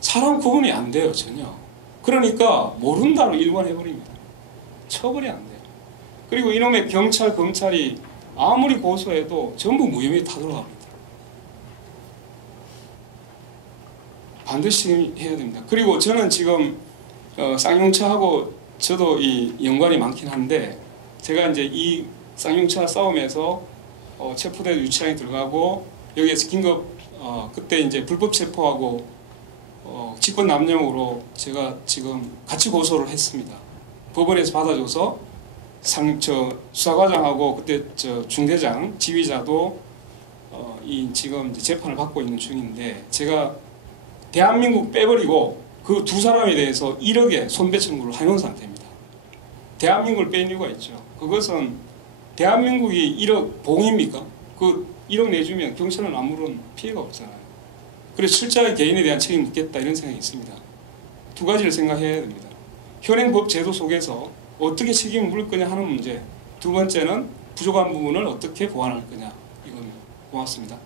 사람 구분이 안 돼요. 전혀. 그러니까 모른다로 일관해버립니다. 처벌이 안 돼요. 그리고 이놈의 경찰, 검찰이 아무리 고소해도 전부 무혐의 타들어갑니다. 반드시 해야 됩니다. 그리고 저는 지금 쌍용차하고 저도 이 연관이 많긴 한데 제가 이제 이 쌍용차 싸움에서 체포된 유치장에 들어가고 여기에서 긴급 그때 이제 불법 체포하고 직권 남용으로 제가 지금 같이 고소를 했습니다. 법원에서 받아줘서 수사과장하고 그때 중대장 지휘자도 지금 이제 재판을 받고 있는 중인데 제가 대한민국 빼버리고 그 두 사람에 대해서 1억의 손배 청구를 해놓은 상태입니다. 대한민국을 뺀 이유가 있죠. 그것은 대한민국이 1억 봉입니까? 그 1억 내주면 경찰은 아무런 피해가 없잖아요. 그래서 철저하게 개인에 대한 책임을 묻겠다 이런 생각이 있습니다. 두 가지를 생각해야 됩니다. 현행법 제도 속에서 어떻게 책임을 물을 거냐 하는 문제, 두 번째는 부족한 부분을 어떻게 보완할 거냐 이겁니다. 고맙습니다.